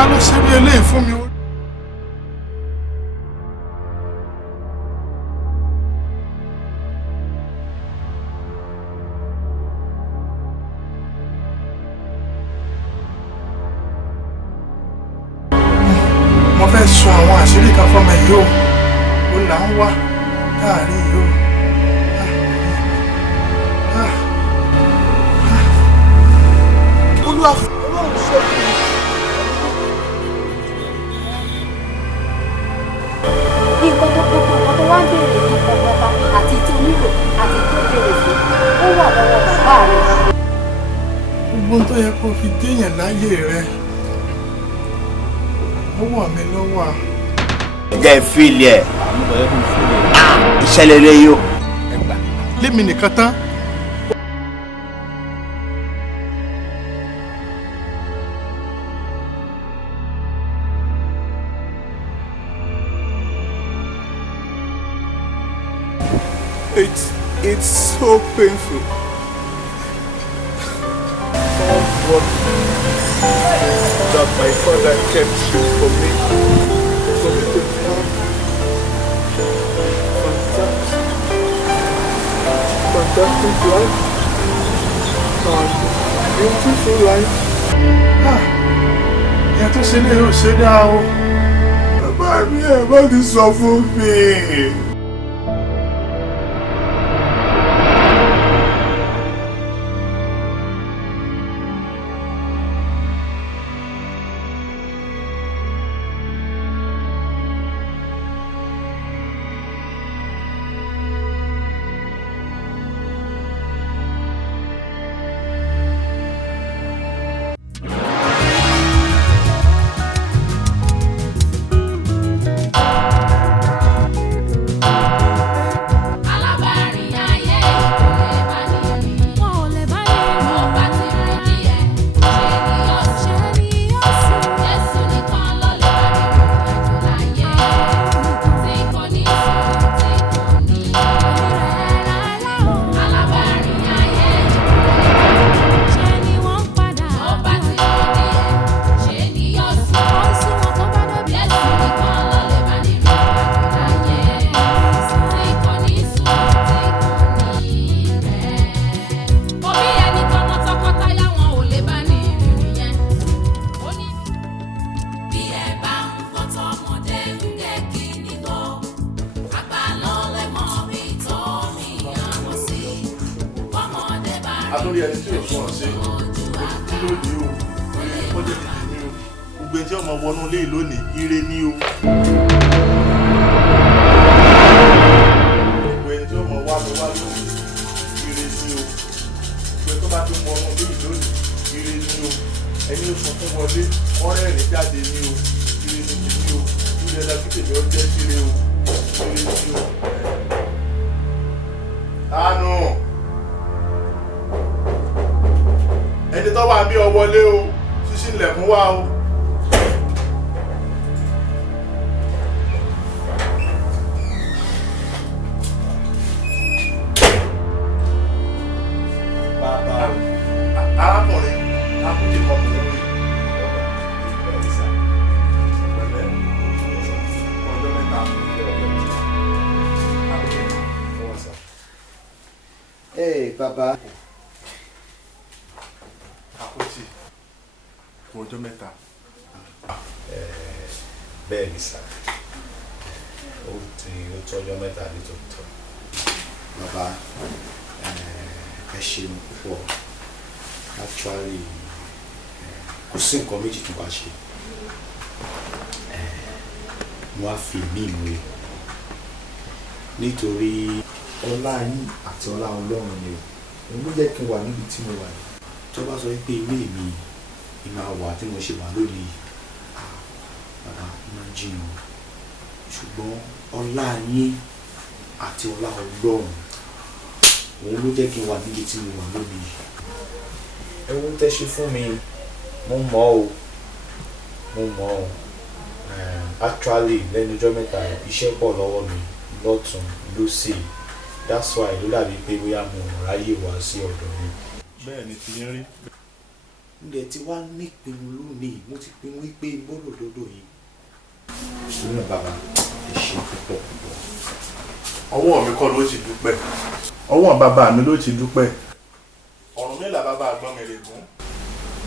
ta ló ṣe bí eléyìí fún mi. Mo fẹ́ sọ àwọn àṣírí kan fún mi yìí o. Ó là ń wá káàrí yìí o. Olúwa Ọlọ́run ṣe fún mi. Nǹkan tó gbogbo nǹkan tó wá ń béèrè ní pátápátá àti tó nílò àti tó béèrè fún ó wà lọ́wọ́ bàbá rẹ̀. Gbogbo tó yẹ kó fi déyàn láyé rẹ ó wà mí lọ́wọ́ à. Jẹ́ fíìlì ẹ̀. Ìṣẹ̀lẹ̀ lè yó. Lémi nìkan tán. It's so painful. All what that my father kept for me to have fantastic life and beautiful life. Ìyá tó ṣe lè yóò ṣe dáa o. Bàbá mi ẹ̀ bá ti sọ fún mi. Adórí ẹni tí ò sún ọ̀sẹ̀ kí ló dé o ó jẹ́ tètè ní o gbogbo ẹni tí ọmọ wọnú ilé lónìí ire ní o gbogbo ẹni tí ọmọ wá mi wá lónìí ire ní o gbogbo ẹni tó bá ti wọnú ilé lónìí ire ní o ẹni ó sọ fún wọlé ọ̀rẹ́ rẹ̀ jáde ní o ire ní o ire ẹ̀dá kíkèmí ó jẹ́ ire o ire ní o. Àánú. Ẹni tó wà bí ọ wọlé o ṣíṣí ilẹ̀kùn wá o. Bàbá arákùnrin akúndé mọ́kùnrin rẹ̀ pẹ̀lẹ́ ọjọ́ mẹ́ta. Hey, bàbá. Àpótí fún ọjọ́ mẹ́ta. Bẹ́ẹ̀ ni sà, ó tó ọjọ́ mẹ́ta ní tòótọ́. Bàbá, ẹ ṣeun púpọ̀. Actually, kò sí nǹkan méjì tó bá ṣe. Mo á fi mí ìwé nítorí ọlá yín àti ọlá Ọlọ́run ni o. Òun ló jẹ́ kí n wà níbi tí mo wà ní. Tó bá sọ pé ilé mi máa wà tí mo ṣe wà lónìí, bàbá máa jìnnà. Ṣùgbọ́n ọlá yín àti ọlá Ọlọ́run òun ló jẹ́ kí n wà níbi tí mo wà lónìí. Ẹ̀wọ̀n tẹ́ ṣe fún mi, mo mọ̀ ọ́. Actually lẹ́nu ọjọ́ mẹ́ta iṣẹ́ pọ̀ lọ́wọ́ mi lọ́tún lósì. That's why ló dàbí pé bóyá mo ráyè wá sí ọ̀dọ̀ mi. Bẹ́ẹ̀ ni ti ń rí. ǹdẹ̀ tí wàá ní ìpinnu lónìí mo ti pinnu wípé gbọ́dọ̀ dọ́dọ̀ yìí. ìṣúná bàbá ẹ ṣe púpọ̀ púpọ̀. ọwọ́ mi kọ́ ló ti dúpẹ́ ọwọ́ bàbá mi ló ti dúpẹ́ ọ̀run mélòó bàbá àgbọ̀n mi lè gún.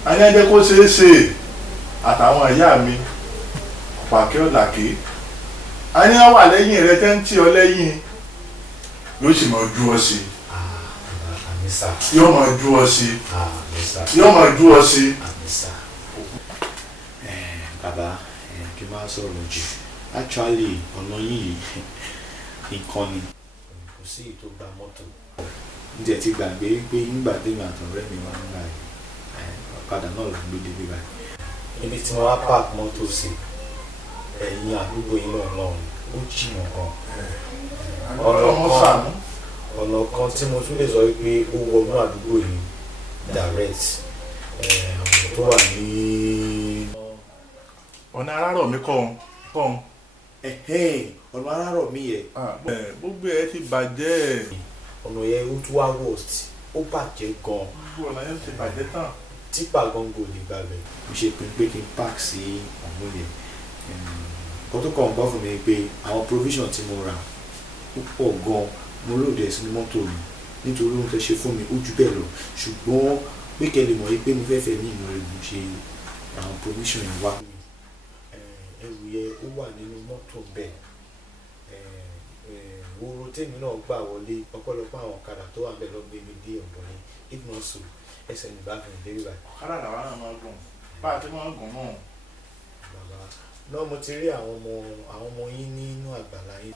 ayájẹ́ kó ṣeé ṣe àtàwọn ìyá mi pàkẹ́ ọ̀làkè ayé wà lẹ́yìn rẹ tẹ́ ń tì ọ lẹ́yìn yóò sì máa ju ọ sí yóò máa ju ọ sí yóò máa ju ọ sí. bàbá kí n máa sọ̀rọ̀ jù actually ọ̀nà yìí nǹkan ni kò sí ètò gba mọ́tò ǹjẹ́ ti gbàgbé pé nígbà tí mi àtọ̀rẹ́ mi wá nígbà yìí ọ̀kadà náà ló ń gbé débi báyìí. ibi tí wọ́n á park mọ́tò sí ẹ̀yìn àdúgbò yìí náà lọ́hùn ó jìnnà gan. ọ̀nà kan tí mo tún lè sọ wípé ó wọnú àdúgbò yìí direct tó wà ní. ọ̀nà arárọ̀ mi kọ́ ọ́n. ọ̀nà arárọ̀ mi yẹ. gbogbo ẹ ti bàjẹ́. ọ̀nà yẹn ó tún wá worst ó bàjẹ́ gan. gbogbo ọ̀nà yẹn ti bàjẹ́ tán. tipa gangan lè gbàgbẹ́. mo ṣe pinnu pé kí n park sí ọ̀hún yẹn. kó tó kàn ń bọ́ fún mi pé àwọn provision tí mo rà púpọ̀ gan mo lòdì sínú mọ́tò mi nítorí ohun tó ṣe fún mi ó jù bẹ́ẹ̀ lọ ṣùgbọ́n pé kẹ́lẹ́ mọ̀ pé mo fẹ́ ní ìmọ̀ rẹ̀ mo ṣe àwọn provision yẹn wá. ẹrù yẹn ó wà nínú mọ́tò bẹ́ẹ̀ oró tèmi náà gbà wọlé ọ̀pọ̀lọpọ̀ àwọn ọ̀kadà tó wà bẹ́ẹ̀ lọ gbé mi dé ọ̀dọ̀ yẹn if not so ẹsẹ̀ ní bá mi dé báyìí. ọ̀kadà làwọn náà máa gùn bá a ti máa gùn náà. bàbá náà mo ti rí àwọn ọmọ yín nínú àgbàlá yín.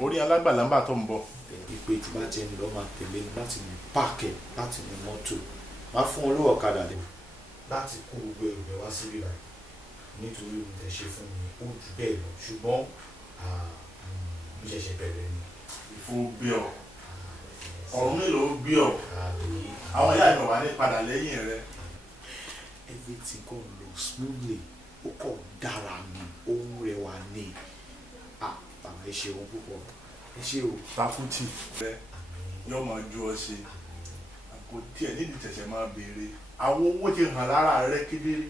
orí alágbàlá ń bà tó ń bọ̀. ìpè tí bá ti ń lọ máa tẹ̀lé láti ní páàkì láti ní mọ́tò máa fún olówó ọ̀kadà lè. láti kó gbogbo èrò rẹ̀ wá síbí báyìí nítorí ohun tẹ̀ ṣe fún mi ó jù bẹ́ẹ̀ lọ ṣùgbọ́n mo ṣẹ̀ṣẹ̀ bẹ̀rẹ̀ ni. ìfò gbé ọ ọ̀run mélòó gbé ọ àwọn ìyá mi wà ní padà lẹ́yìn rẹ. everything go look smoothly ó kọ̀ dára ni ohun rẹwà ni àwọn ẹ ṣeun púpọ̀ ẹ ṣe o. tafuti rẹ yóò máa ju ọ ṣe kò tiẹ̀ nídìí tẹ̀sẹ̀ máa béèrè àwọn owó ti hàn lára rẹ kedere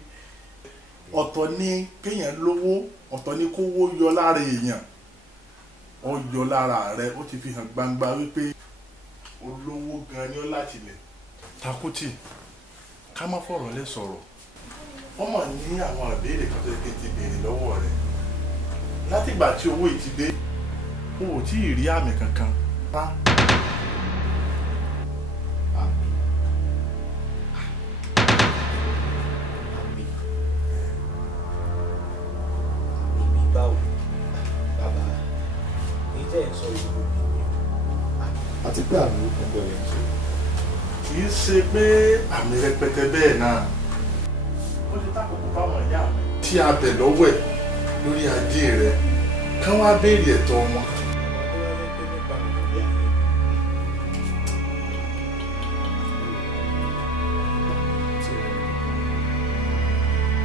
ọ̀tọ̀ ni kéèyàn lówó ọ̀tọ̀ ni kówó yọ lára èèyàn ó yọ lára rẹ ó ti fi hàn gbangba wípé olówó gan ni ó láti lẹ̀. takuti ká má fọ̀rọ̀ lẹ sọ̀rọ̀ wọ́n mọ̀ ní àwọn ìbéèrè kan tó yẹ kí n ti béèrè lọ́wọ́ rẹ̀ látìgbà tí owó yìí ti dé o ò tí ì rí àmì kankan rá. àti pé àmì ó kún bọ̀lẹ̀ ṣe. kì í ṣe pé àmì rẹpẹtẹ bẹ́ẹ̀ náà ó ti tàkùkù fáwọn ìyá mi tí a bẹ̀ lọ́wọ́ ẹ̀ lórí ajé rẹ̀ kán wá béèrè ẹ̀tọ́ wọn.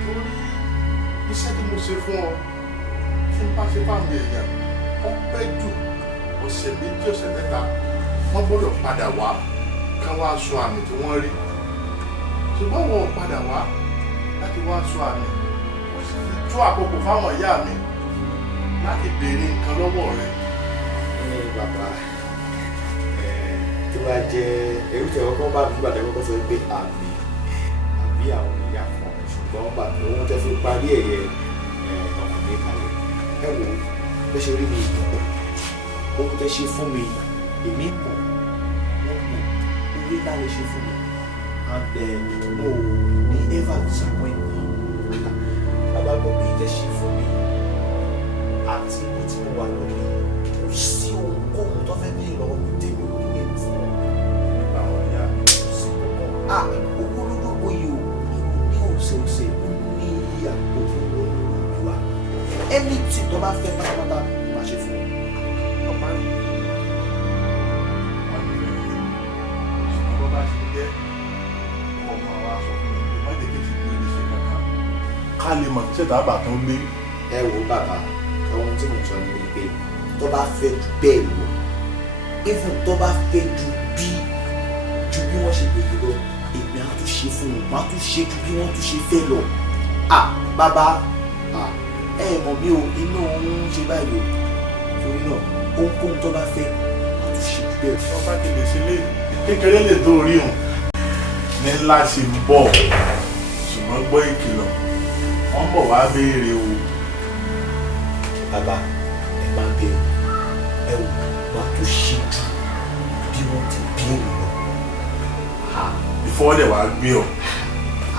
torí iṣẹ́ tí mo ṣe fún ọ tí n bá ṣe fáwọn èèyàn ó pẹ́ jù ọ̀sẹ̀ méjì ọ̀sẹ̀ mẹ́ta wọ́n gbọ́dọ̀ padà wá ká wá sọ àmì tí wọ́n rí ṣùgbọ́n wọn ò padà wá láti wá sọ àmì wọ́n sì ti tó àkókò fáwọn ìyá mi láti béèrè nǹkan lọ́wọ́ rẹ̀. bàbá tó bá jẹ ẹrú tẹ ọkọ bá mi gbàdá kọ́kọ́ sọ pé àmì àbí àwọn ìyá kan ṣùgbọ́n bàbá òun tẹ fi parí ẹ̀yẹ ọmọ mi kalẹ̀ ẹ wò ó bó ṣe rí mi ìdúpọ̀ ohun tẹ ṣe fún mi èmi mọ̀ wọ́n mọ̀ orí ńlá lè ṣe fún mi and mo ní ever disappoint me bàbá gbọ́ pé tẹ ṣe fún mi àti ibi tí mo wà lónìí kò sí ohunkóhun tó fẹ́ bí ìlọ́wọ́ mi tèmi ò ní èmi fún ọ nípa àwọn ìyá mi kò sí kankan. owó lódògbò yìí o ní òṣèṣe ní àpò olùwà ẹni tí tó bá fẹ́ pátápátá má ṣe fún ọ. ọ̀pá mi. wọ́n ní ṣùgbọ́n bó bá ṣe jẹ́ ọmọ wa sọ fún mi má jẹ́ kí ti gbé ní ṣe kankan ká lè mọ̀ kí ṣètà àbà tó ń gbé. ẹ wo bàbá ohun tí mo sọ ni pé tó bá fẹ́ ju bẹ́ẹ̀ lọ even tó bá fẹ́ ju bí wọ́n ṣe gbèdé lọ èmi á tún ṣe fún wọn, máa tún ṣe ju bí wọ́n tún ṣe fẹ́ lọ. Bàbá ẹ mọ̀ mí o, inú òun ṣe báyìí o, torí náà ohunkóhun tó bá fẹ́ máa tún ṣe ju bẹ́ẹ̀. wọ́n bá ti lè ṣe lé kékeré lè tó rí hàn ní ńlá ṣe ń bọ̀ ṣùgbọ́n gbọ́ ìkìlọ̀ wọ́n bọ̀ wá béèrè o. Bàbá ẹ máa bẹ̀rù ẹ wò máa tún ṣe ju bí wọ́n ti béèrè lọ. ìfọwọ́dẹ̀ wàá gbé ọ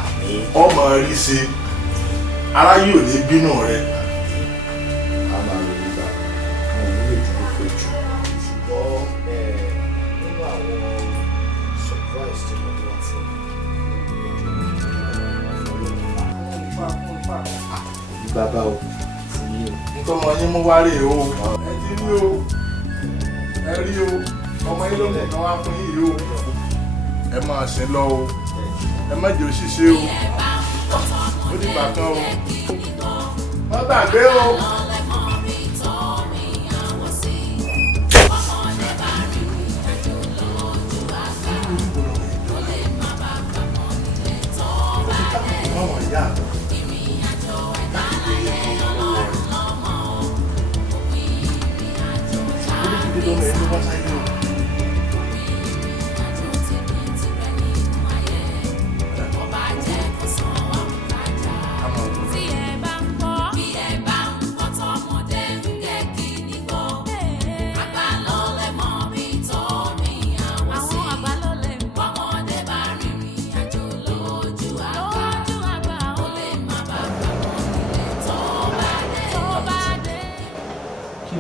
Àmín. ọmọ rí ṣe aráyé ò ní bínú rẹ. A máa lò nígbà wọn ò ní ìdúró pé jù. Ṣùgbọ́n nínú àwọn surprise tí mo wá fún mi bàbá o fún yín o. nítorí ọmọ yín mú wá rè o ẹ ti rí o ẹ rí o ọmọ yín ló mú kan wá fún yín yìí o ẹ máa ṣe lọ o ẹ má jẹ́ òṣìṣẹ́ o ó dìgbà kan o má gbàgbé o. Ọmọ ìyá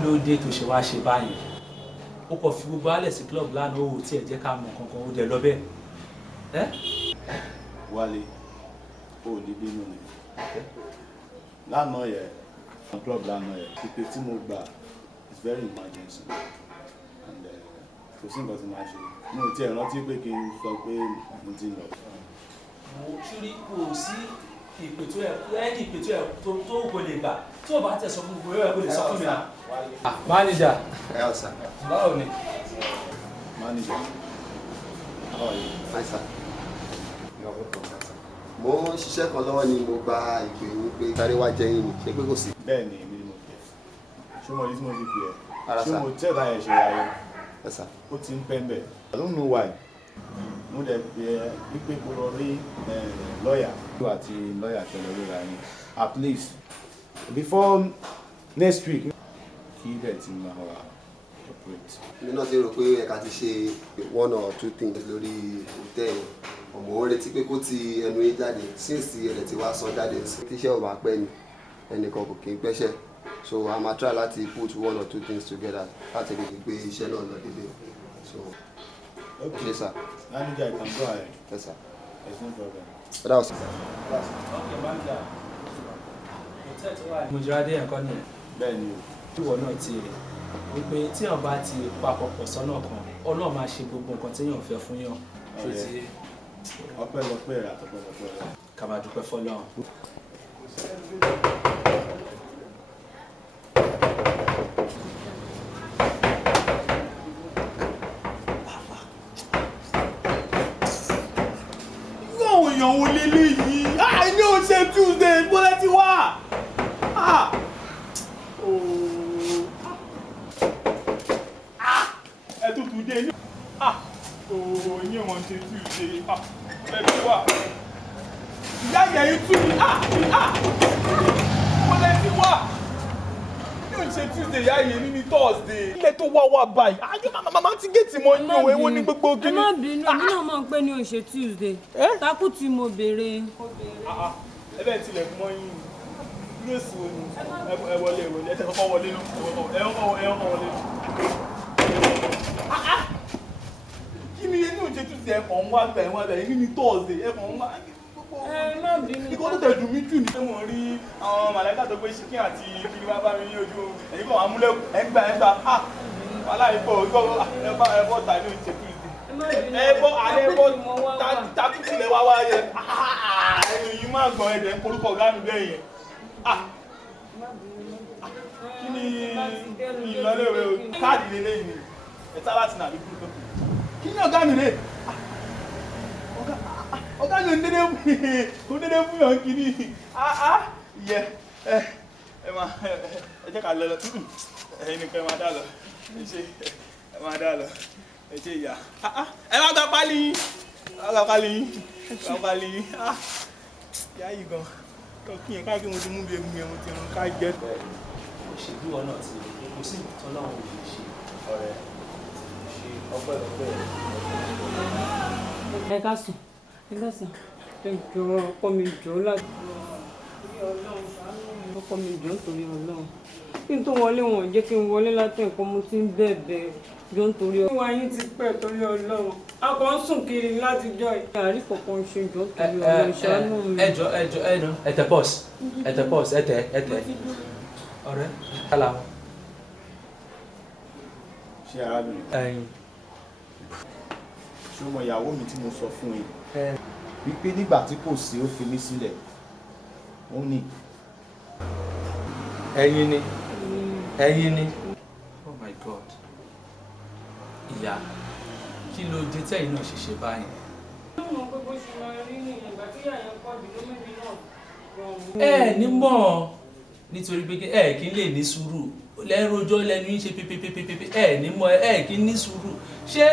ló dé tó ṣe wá ṣe báyìí ó kàn fi gbogbo alẹ̀ sí club lánàá ó tiẹ̀ jẹ́ ká mọ̀ kankan ó dẹ̀ lọ bẹ́ẹ̀. Wálé ó ní bínú ni lánàá yẹ club lánàá yẹ ìpè tí mo gbà is very emergency and kò sí nǹkan tí máa ṣe mi ò tiẹ̀ rántí pé kí n sọ pé mo ti lọ. mo ṣúrí kò sí ìpè tó yẹ ẹni ìpè tó yẹ tó kò lè gbà tí ò bá tẹ̀ sọ fún gbogbo ẹ̀ kò lè sọ fún mi náà. Manager. Yes, sir. Báwo ni? Manager. How are you? Hi, sir. You're welcome, sir. Mo ń ṣiṣẹ́ kan lọ́wọ́ ni mo gba ìpè yín pé sáré wá jẹ́ yín ni ṣé pé kò sí. Bẹ́ẹ̀ ni èmi ni mo pè é. Ṣé mo rí tí mo fi pè ẹ́? Ara Ṣé sà. mo tẹ́ báyẹn ṣe ra yẹn? Yes, sir. Ó ti ń pẹ́ ń bẹ̀. I don't know why. Mo dẹ̀ pè ẹ́ wípé kó lọ rí lọ́ọ̀yà. Ìlú àti lọ́ọ̀yà tẹ̀lé ríra yín. At least before next week kí bẹ́ẹ̀ ti máa wà operate. Mi náà ti rò pé ẹ̀ka ti ṣe one or two things lórí hòtẹ́ẹ̀lì ọmọ òun retí pé kó ti ẹnu yín jáde since ẹ̀rẹ̀ ti wá sọ jáde sí. Tíṣẹ́ ò bá pẹ́ ni ẹnìkan kò kí n pẹ́ṣẹ́ so a máa try láti put one or two things together láti lè fi gbé iṣẹ́ náà lọ dédé so. Okay, Yes, sir. Manager, you can go ahead. Yes, sir. There's no problem. But that was Okay, manager. Hotel tó wà ní Mojade ẹ̀kọ́ nìyẹn. Bẹ́ẹ̀ ni o. Ìwọ náà ti rè wípé tí èèyàn bá ti papọ̀ pọ̀ sọ́nà kan Ọlọ́run máa ṣe gbogbo nǹkan tí èèyàn fẹ́ fún yàn. Ọpẹ́lọpẹ́ rẹ̀ àtọpẹ́lọpẹ́ rẹ̀. Ká máa dúpẹ́ fọ́lọ́run. àwọn èèyàn wo leléyìí ẹni ò ṣe Tuesday bọ́lá ti wá. ẹ tutù dé ní. yín wọn ṣe Tuesday bọ́lá ti wá. ìyá yẹn tún ní bọ́lá ti wá. yóò ṣe Tuesday ìyá yẹn ní Thursday. ilé tó wá báyìí màmá ti géètì mọ́ ní òwe wo ní gbogbo kí ni. ẹ má bínú èmi náà mọ̀ pé ní o ṣe Tuesday takú tí mo béèrè. ẹ bẹ́ẹ̀ tilẹ̀ mọ́ yín yóò sì wọ́n ní ẹ wọlé ẹ tẹ́ kọ́kọ́ wọlé náà ẹ kọ́kọ́ wọlé náà. kí ni ẹni òjò tún ti ẹ̀kọ́ ń wá bẹ̀ ẹni ní Thursday ẹ̀kọ́ ń wá. ẹ má bínú. ikọ́ tó tẹ̀dùn mí jù ní pé mo rí àwọn màláìka tó gbé ṣíkín àti kiri bá mi ní ojú ẹ̀yìn kan amúlẹ̀kùn ẹ̀gbà aláìpọ̀ ẹ̀bọ̀ tàbí òjò Tuesday ẹ̀bọ̀ alẹ́bọ̀ takùtìlẹ̀ wá wáyé ẹ̀yìn máa gbọ́n ẹ̀dẹ̀ orúkọ ọ̀gá mi bẹ́ẹ̀ yẹn. kí ni ìlọlẹ́wẹ̀ káàdì lélẹ́yìn ni ẹ̀ta láti nàbí kúrò kí ni ọ̀gá mi rè ọ̀gá mi ò dédé fún yàn kìíní yẹ ẹ máa ẹ jẹ́ ká lọ ẹ̀yin nìkan ẹ máa dá lọ ẹ máa dá lọ ẹ ṣe ìyá ẹ má gba pálí yín ìyá yìí gan tọ́kì yẹn káàkiri mo ti mú bí egun yẹn mo ti rún ká jẹ́. òṣèlú ọ̀nà tí kò sí ìtọ́ náà ò lè ṣe ọ̀rẹ́ ṣe ọpẹ́lọpẹ́ ẹ ká sùn ẹ jọ ọkọ mi jọ láti ọkọ mi jọ nítorí Ọlọ́run kí n tó wọlé wọn jẹ́ kí n wọlé láti nǹkan mo ti ń bẹ̀bẹ̀ jọ nítorí Ọlọ́run. ìwà yín ti pẹ́ torí Ọlọ́run a kò ń sùn kiri láti jọ ìyàrí kọ̀ọ̀kan ṣe jọ torí Ọlọ́run ṣàánú mi. ẹtẹ pọ́s ẹtẹ ọ̀rẹ́ kálá. ṣé arábìnrin ṣé o mọ ìyàwó mi tí mo sọ fún yín wípé nígbà tí kò sí ó fi mí sílẹ̀ ó ní. ẹ̀yin ni oh my god ìyá kí ló dé tẹ́yìn náà ṣe ṣe báyìí. ẹ ní mọ̀ nítorí pé ẹ kí n lè ní sùúrù lẹ́rọjọ́ lẹ́nu yín ṣe pépépépépé ẹ ní mọ̀ ẹ kí n ní sùúrù ṣé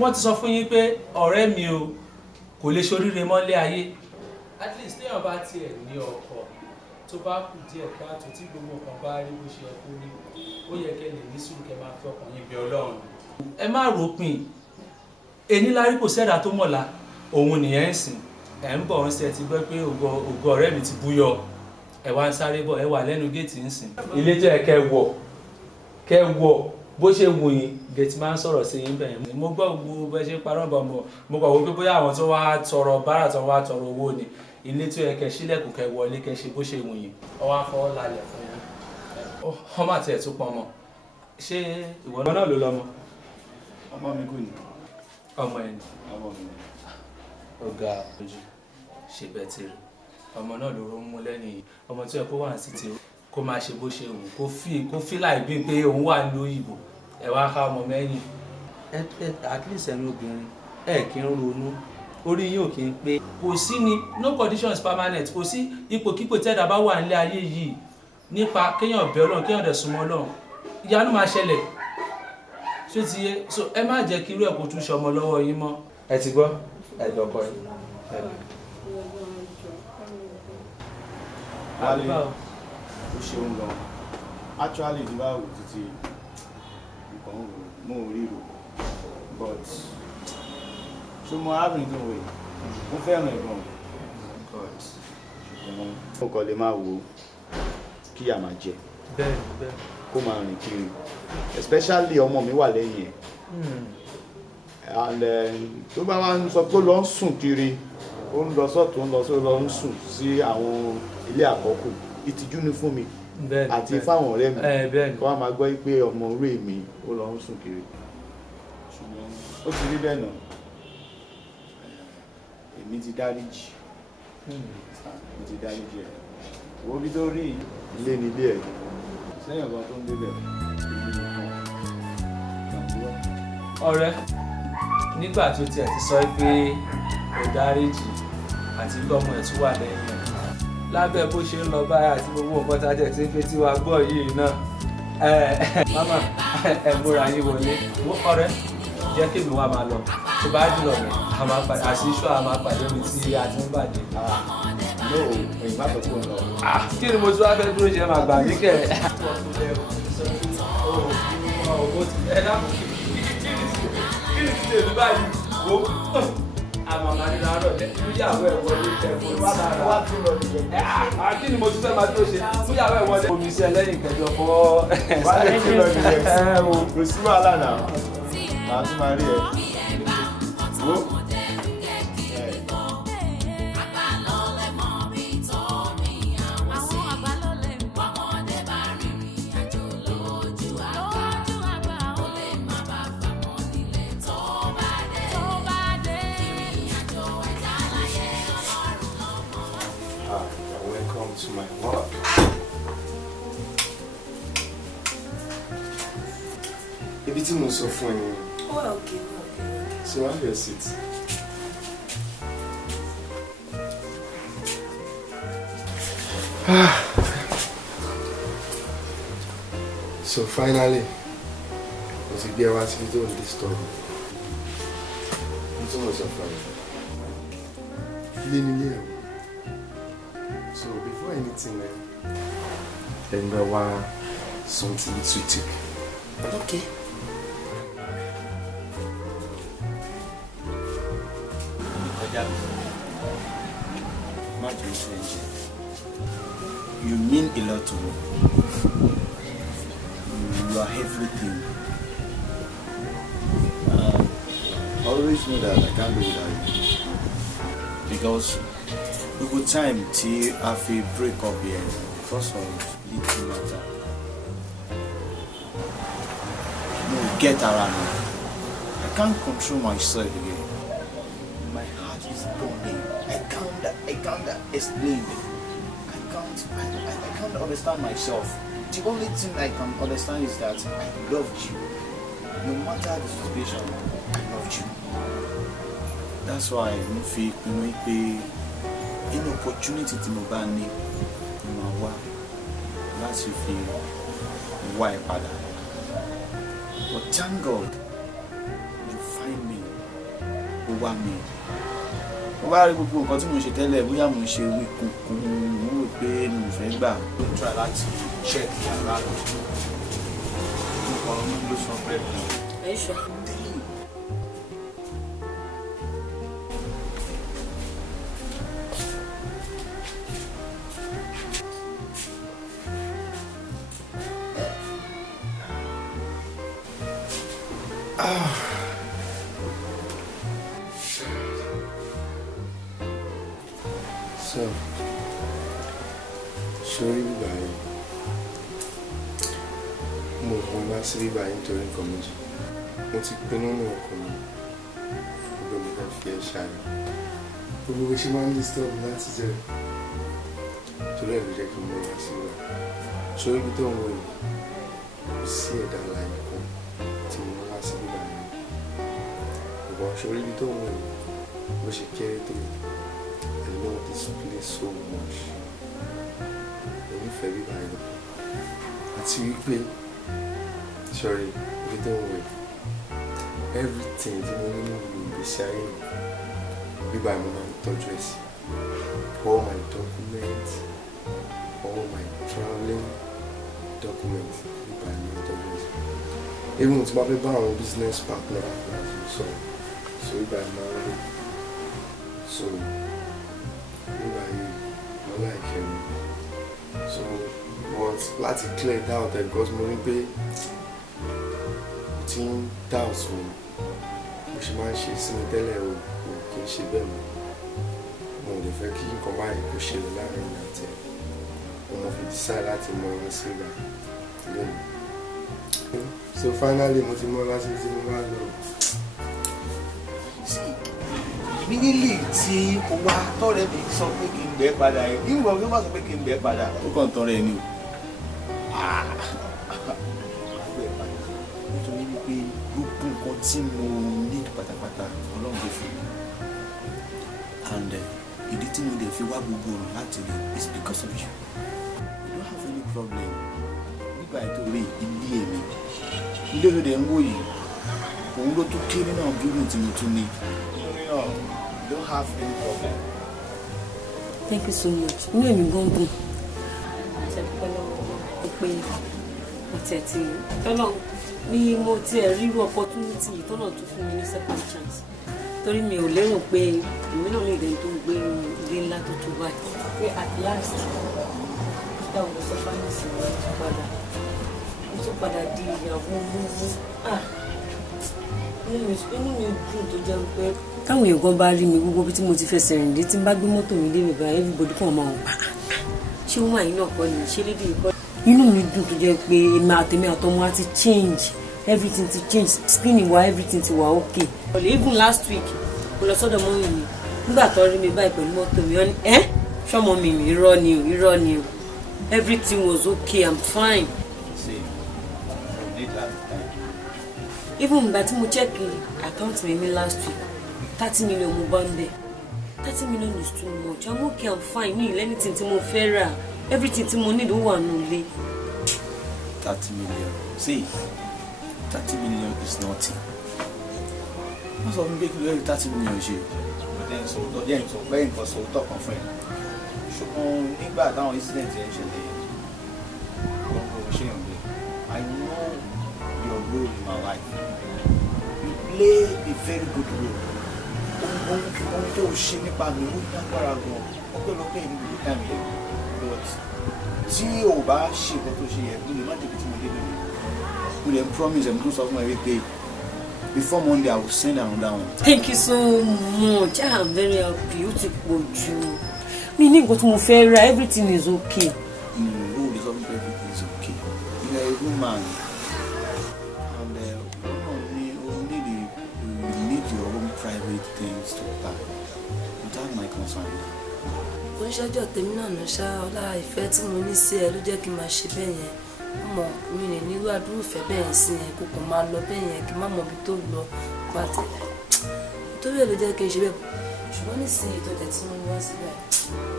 wọ́n ti sọ fún yín pé ọ̀rẹ́ mi o kò lè ṣoríire mọ́lé ayé. at least téèyàn bá tiẹ̀ ní ọkọ tó bá kù díẹ̀ káàtó tí gbogbo nǹkan bá rí bó ṣe yẹ kó rí ó yẹ kẹ́ lè ní sùúrù kẹ́ máa fi ọkàn yín bẹ Ọlọ́run. ẹ má ròpin ẹni lárí kò sẹ́dá tó mọ̀la òun nìyẹn ń sìn ẹ̀ ń bọ̀ ń ṣe ti gbọ́ pé ògo ọ̀rẹ́ mi ti búyọ ẹ̀ wá ń sáré bọ̀ ẹ̀ wà lẹ́nu géètì ń sìn. ilé jẹ́ kẹ́ wọ̀ bó ṣe wù yín gẹ̀tì máa ń sọ̀rọ̀ sí yín bẹ́ẹ̀. mo gbọ́ gbogbo bẹ́ẹ̀ ṣe parọ́ bọ̀ mo kọ̀ wọ́n pé bóyá àwọn tó wá tọrọ bárà tó wá tọrọ owó ni ilé tó yẹ kẹ́ ṣílẹ̀kùn kẹ́ wọlé kẹ́ ṣe bó ṣe wù yín ọwọ́ afọwọ́ lálẹ́ fún yín ọmọ àti ẹ̀tún pọ̀ mọ́ ṣé ìwọ náà ló lọ́mọ. ọmọ mi kò ní. ọmọ ẹ̀ ní. ọmọ mi ní. ọ̀gá ojú ṣe bẹ́ẹ̀ ti rí ọmọ náà ló mú lẹ́yìn ọmọ tó yẹ kó wà sí ti kó máa ṣe bó ṣe wù kó fi láì bí pé òun wà ní òyìnbó ẹ wá ká ọmọ mẹ́yìn. at least ẹ̀yin obìnrin ẹ̀ kí ń ronú orí yín ò kí ń pé kò sí ni no condition is permanent kò sí ipòkípò tẹ́dà bá wà nílé ayé yìí nípa kéèyàn bẹ Ọlọ́run kéèyàn dẹ̀ súnmọ́ Ọlọ́run ìyanu máa ṣẹlẹ̀ ṣé ti yé so ẹ má jẹ́ kí irú ẹ̀ kó tún ṣe ọmọ lọ́wọ́ yín mọ́ ẹ ti gbọ́ ẹ dọ̀kọ yín. wálé ó ṣeun gan actually ti bá wò títí nǹkan mo ò rí rò but ṣé mo arábìnrin tó wò yìí mo fẹ́ràn ẹ̀gbọ́n mo kàn lè máa wò ó kí a máa jẹ kó máa rìn kiri especially ọmọ mi wà lẹ́yìn ẹ̀ and tó bá wá ń sọ pé ó lọ ń sùn kiri ó ń lọ sọ́tún ó ń lọ sí ó lọ ń sùn sí àwọn ilé àkọ́kù ìtìjú ni fún mi àti fáwọn ọ̀rẹ́ mi kó wá máa gbọ́ pé ọmọ orí mi ó lọ ń sùn kiri ṣùgbọ́n ó ti rí bẹ́ẹ̀ náà èmi ti dáríjì mo ti dáríjì ẹ̀ wo bí tó rí ilé ní ilé ẹ̀ sẹ́yìn ọ̀gá tó ń débẹ̀ ọ̀rẹ́ nígbà tó tiẹ̀ ti sọ pé ó dáríjì àti gbọ́mọ ẹ̀ tún wà lẹ́yìn ẹ̀ lábẹ́ bó ṣe ń lọ báyà àti gbogbo nǹkan tá a jẹ́ tí ń fetí wa gbọ́ yìí náà mama ẹ múra yín wọlé ọ̀rẹ́ jẹ́ kí mi wá máa lọ tó bá jùlọ mi a máa pàdé àṣìṣọ́ a máa pàdé mi tí a ti ń bàjẹ́. no èyí má sọ fún ọ lọ. kí ni mo tún wá fẹ́ dúró ṣe máa gbà mí kẹ́ ẹ dákun kí ni ti tèmi báyìí wo àmàmà nínú àárọ̀ níyàwó ẹ̀ wọlé ẹ̀fọ́ wà lára wà tún lọ nìyẹn. kí ni mo tún fẹ́ máa dúró ṣe níyàwó ẹ̀ wọlé. omi sí ẹlẹ́yìn kẹjọ fọ́ wà lè tún lọ nìyẹn kò sí wàhálà náà màá tún máa rí ẹ. wo to my work. Ibi tí mo sọ fún ẹ ni. Oh, okay. So have your seat. So finally, was it there was doing this story? It's almost a fun. So before anything, then there was something to take. Okay. You mean a lot to me. You are everything. Always know that I can't do without you. Because we good time till I feel break up here. First of all, little matter. No, get around me. I can't control myself again. My heart is burning. I can't explain it. I can't understand myself. The only thing I can understand is that I loved you. No matter the situation, I loved you. That's why I feel an opportunity to move on in my work. That's you feel why father. But thank God you find me over me. Why are people continue to tell them we are much we pay no favor? Try that check and that. Are you sure? So, sorry by mo máa sí bíbá nítorí nǹkan méjì. Mo ti pinnu ní ọkàn mi gbogbo mi kan fi ẹ́ ṣàyẹ̀. Gbogbo bó ṣe máa ń disturb láti jẹ́ torí ẹ̀ ló jẹ́ kí n mú wá sí wa. Sorry ibi tó ń wọ yìí kò sí ẹ̀dá láyé kan tí mo wá sí bíbá yìí. Ṣùgbọ́n sorry ibi tó ń wọ yìí bó ṣe kéré tó yìí. I love this place so much. I feel very bad. Àti wípé, sorry, we don't wait. Everything tí mo ní nínú ìgbésí ayé mi, bíbá mi máa ń tọ́jú ẹ̀ sí. All my documents, all my traveling documents, bíbá mi máa ń tọ́jú ẹ̀ sí. Even tí mo bá fẹ́ bá àwọn business partner so bíbá mi máa ń lò. So. Like him. So, but let's clear doubt because mo rí pé tí ń doubt mi bó ṣe máa ń ṣe sí mi tẹ́lẹ̀ o kì í ṣe bẹ́ẹ̀ mọ́. Mo lè fẹ́ kí nǹkan báyìí kó ṣe láàrin mi àti ẹ̀. Mo fi decide láti mọ ọ́n sí ìgbà lónìí. So finally mo ti mọ láti tí mo máa lọ. Nílì tí ó wá tọ́rẹ mi sọ pé kí n bẹ́ẹ̀ padà ẹ̀ kí n gbọ́ kí n bá sọ pé kí n bẹ́ẹ̀ padà ó kàn tọrẹ ni o. Nítorí wípé gbogbo nǹkan tí mo ní pátápátá Ọlọ́run ló fi mí. And ìdí tí mo lè fi wá gbogbo ọ̀rọ̀ láti rí is because of you. You don't have any problem. Nígbà ètò rí ilé mi. Ilé tó dẹ̀ ń wò yìí, òun ló tún kéré náà building tí mo tún ní. Don't have any problem. Thank you so much. You know you're going to ni mo ti rí opportunity yìí tọ́nà tó fún mi ní second chance. Torí mi ò lérò pé èmi náà lè dẹ̀ tó gbé ilé ńlá tó tó báyìí. Pé at last dáwọn lọ sọ́fà ní ìsinmi tó padà. Mo tún padà di ìyàwó olówó. Inú mi dùn tó jẹun pé táwọn èèyàn gan bá rí mi gbogbo bí tí mo ti fẹsẹ̀ rìn dé tí n bá gbé mọ́tò mi dé bèbè everybody kàn máa ń pa ṣé wọ́n máa yín náà kọ́ ni ṣé lédè ìkọ́. Inú mi dùn tó jẹ́ pé èmi àtẹ̀mí àtọmọ á ti change everything ti change skin wa everything ti wà okay. Even last week mo lọ sọ́dọ̀ mọ́mì mi nígbà tó rí mi báyìí pẹ̀lú mọ́tò mi wọ́n ní ṣọ́mọ mi irọ́ ni o everything was okay I'm fine. Even ìgbà tí mo check account mi last week 30 million mo bá ń bẹ̀ 30 million is too much I'm okay I'm fine ní anything tí mo fẹ́ rà everything tí mo need ó wà nínú ilé. 30 million. See, 30 million is nothing. Wọ́n sọ fún mi pé kí ló yẹ 30 million ṣe. Then so bẹ́ẹ̀ nǹkan sọ tọ̀ kan fún ẹ. Ṣùgbọ́n nígbà táwọn incident yẹn ṣẹlẹ̀ ọkọ̀ ṣe yàn lé. I know your role in my life. You play a very good role. Ohun tó ṣe nípa mi ó lágbára gan. Ọpẹ́lọpẹ́ ìlú ìlú time yẹn. But tí o bá ṣe nǹkan tó ṣe yẹ mo lè má débi tí mo dé lónìí. Mo lè promise ẹ̀ mo tún sọ fún ẹ wípé before Monday I will send another one. Thank you so much. I am very happy. Ó ti pọ̀ jù. Mi ní nǹkan tí mo fẹ́ ra, everything is okay. No, there's something everything is okay. You are a good man. And you need your own private things to time. Without my concern. Ó ń ṣẹ́jọ́ tèmi náà ló ṣá ọlá ìfẹ́ tí mo ní sí ẹ ló jẹ́ kí n máa ṣe bẹ́ẹ̀ yẹn. Mọ̀ mi lè nílò àdúrófẹ́ bẹ́ẹ̀ yẹn sí yẹn kó kàn máa lọ bẹ́ẹ̀ yẹn kí n má mọ ibi tó lọ pàtẹ́. Nítorí ẹ̀ ló jẹ́ kí n ṣe bẹ́ẹ̀. Ṣùgbọ́n nísìnyí ìtọ́jà tí wọ́n wá síbẹ̀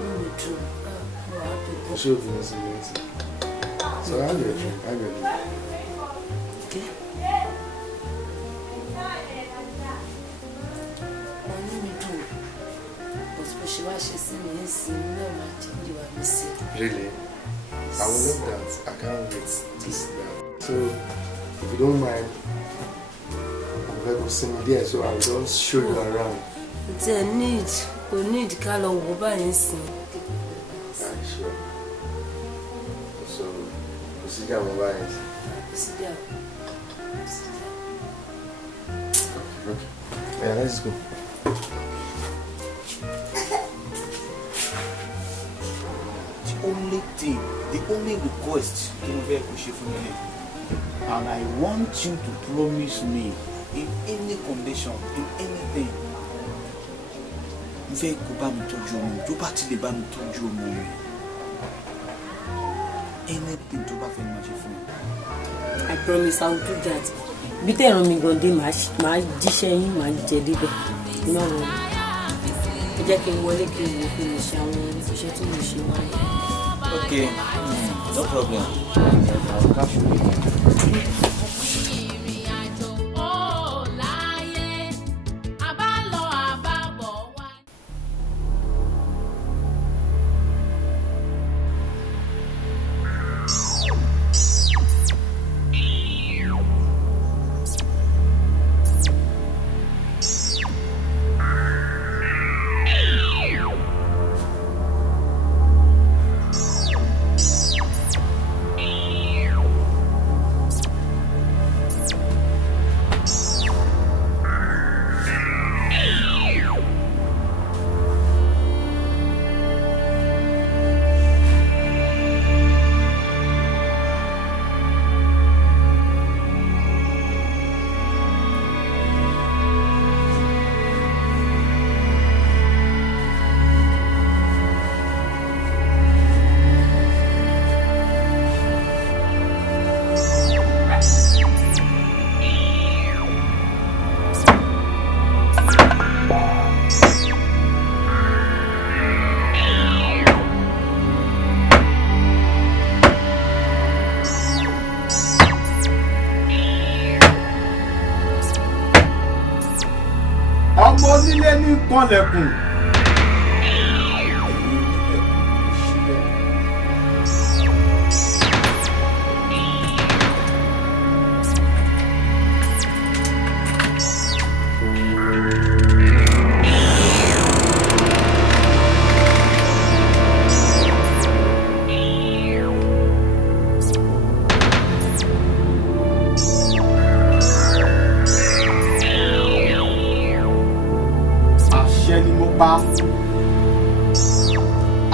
ń lè dùn. Wọ́n á pè é. Ṣé o fi ní sí ilé ẹ̀sìn? So I get you. Okay. Wọ́n ní mi dùn. Bó ṣe wá ṣe sí mi sí mi náà máa jẹ́ ìwà mi sí. Really? I will love that. I can't wait to see that. So, if you don't mind, I'm going to send you there, so I'll just show you around. There kò need ká lọ wò báyìí sí. Sure. So, consider my buying. Consider. Okay. Yeah, let's go. The only request to and I want you to promise me in any condition, in anything. Fẹ́ kó bá mi tọ́jú ọmọ, tó bá ti lè bá mi tọ́jú ọmọ mi. Anything tó bá fẹ́ máa ṣe fún mi. I promise I will do that. Bí tẹ́ ẹ̀ràn mi gan dé màá jíṣẹ́ yín màá jẹ débẹ̀. Iná wọn. Ẹ jẹ́ kí n wọlé kí n wò kí n ṣe àwọn iṣẹ́ tí mo ṣe wáyé. Okay, no problem. I'll catch you later. ọmọ onílé ní kànlẹ̀kùn.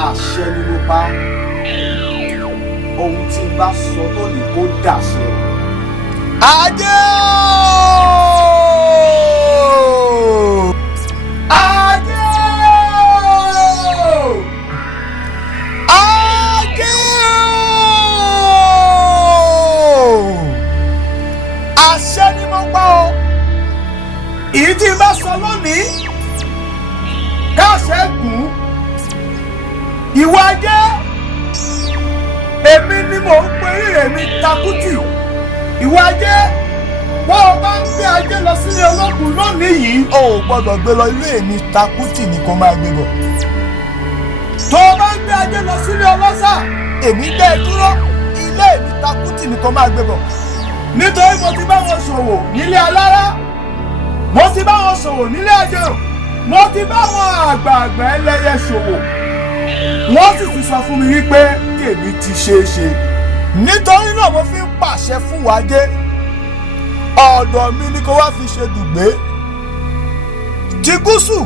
Àṣẹ ni mo pa ohun tí n bá sọ tó ní kó dàṣẹ. Adé ooo! Adé ooo! Adé ooo! Àṣẹ ni mo pa o. Èyí tí n bá sọ lónìí káṣẹ́ gùn. Ìwọ Adé mò ń pe rírè mi takútì ìwọ ajé bó o bá ń gbé ajé lọ sílé ológun lónìí yìí o ò gbọdọ̀ gbé lọ ilé mi takútì ni kó máa gbé bọ̀ tó o bá ń gbé ajé lọ sílé ọlọ́ṣà èmi dẹ́ dúró ilé mi takútì ni kó máa gbé bọ̀ nítorí mo ti bá wọn ṣòwò nílé alára mo ti bá wọn ṣòwò nílé ajé mo ti bá wọn àgbààgbà ẹlẹ́yẹ ṣòwò wọ́n sì ti sọ fún mi wípé tèmi ti ṣeé ṣe nítorí náà mo fi ń pàṣẹ fún wájé ọ̀dọ̀ mi ni kó wá fi ṣe dùgbé ti gúúsù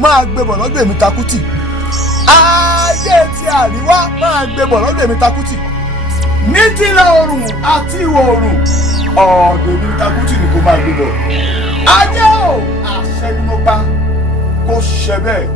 máa gbé bọ̀ lọ́dọ̀ èmi takútì ayé ti àríwá máa gbé bọ̀ lọ́dọ̀ èmi takútì ní tilẹ̀ oòrùn àti ìwọ̀ oòrùn ọ̀dọ̀ èmi takútì ni kó máa gbé bọ̀ ajé o àṣẹ ni mo pa kó ṣe bẹ́ẹ̀.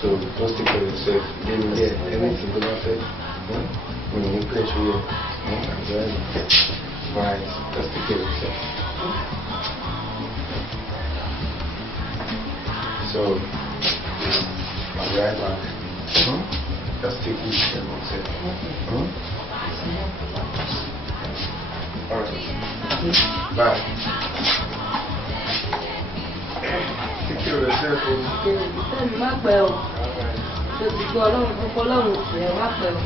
So just take care of yourself. Then yeah, anything go after. When you pressure you, right? Just take care of yourself. So I'll be right back. Just take good care of yourself. Alright. Bye. Take care of yourself. Má pẹ́ o. Ṣé ti gbọ́ ọlọ́run fún ọlọ́run ẹ̀ má pẹ́ o.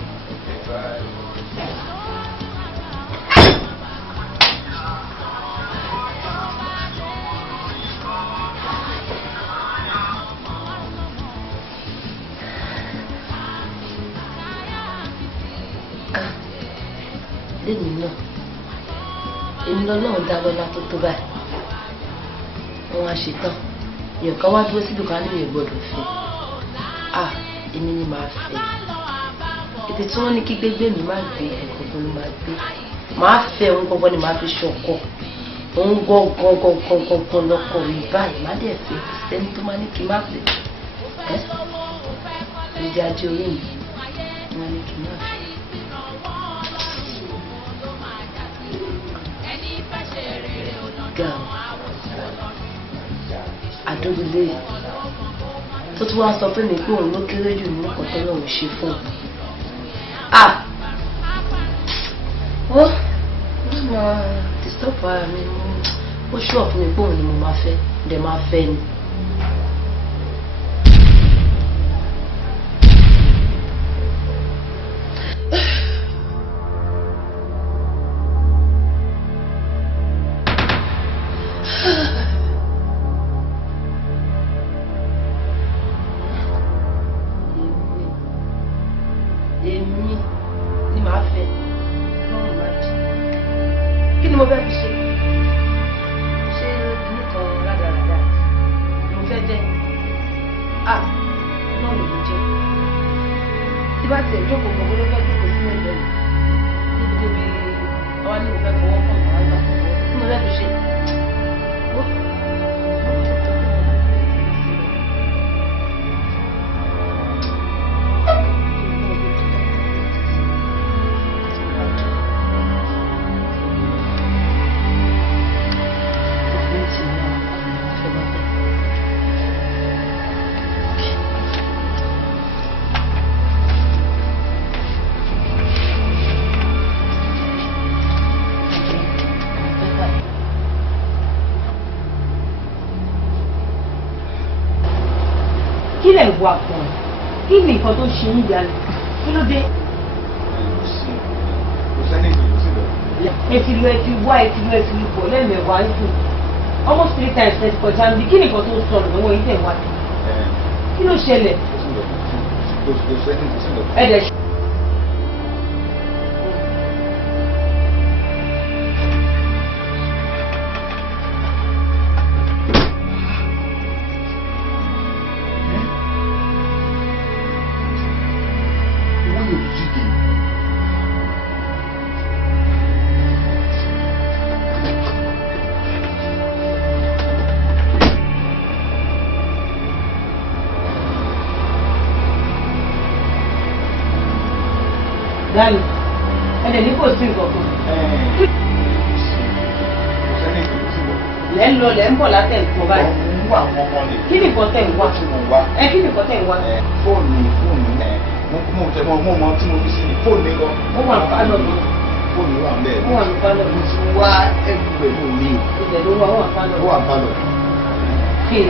Lẹ́yìn náà, èmi lọ́lọ́run dá lọ́lá tó tó báyìí. Wọ́n á ṣetán. Èèyàn kan wá dúró sí dùkán nínú ìgbọ́dọ̀ fẹ́. Èmi ni màá fẹ́. Ètò tí wọ́n ní kí gbégbé mi má gbé ẹ̀kọ́gbọ́n ló máa gbé. Màá fẹ́ òun gbọ́gbọ́n ni màá fi ṣọkọ. Òun gbọ́gbọ́n lọ́kọ mi báyìí má dẹ̀ fẹ́ sẹ́ni tó máa ní kí n má fẹ́. Ìdí ajé orí mi wọ́n ní kí n má fẹ́. Gàù àdógúnlé tó tún wá sọ pé mi pé òun ló kéré jù nínú ọkọ̀ tó lọ́wọ́ ṣe fún un. Ó máa disturb ara mi ó ṣùọ̀ fún mi pé òun ni mo máa fẹ́ dẹ̀ máa fẹ́ ni. Wà fún kí ni nǹkan tó ṣe ń jalè kí ló dé. Kò sẹ́ni ìdìbò síbẹ̀. Ètìlú wá ètìlú pọ̀ lẹ́ẹ̀mẹ̀wá ń sùn almost 3 times ẹ ti kọjá níbi kí ni nǹkan tó sọnù lọ́wọ́ yìí tẹ̀ wá sí. Kí ló ṣẹlẹ̀. Ẹ̀dẹ̀ Dani, ẹ̀dẹ̀ ní kò sí nǹkan kan. Lẹ́ ń lọ lẹ́ ń bọ̀ látẹ̀ nǹkan báyìí. Mo wá àwọn ọmọ ni. Kí ni nǹkan tẹ̀ ń wá? Tí mo wá. Kí ni nǹkan tẹ̀ ń wá? Fóònù mo tẹ mọ tí mo fi sí ni fóònù mi gan. Ó wà pálọ̀ mi. Fóònù wà ń bẹ̀. Ó wà ní pálọ̀ mi. Mo ti wá everywhere mo ní. Ilẹ̀ ló wà, ó wà pálọ̀. Ó wà pálọ̀. Okay.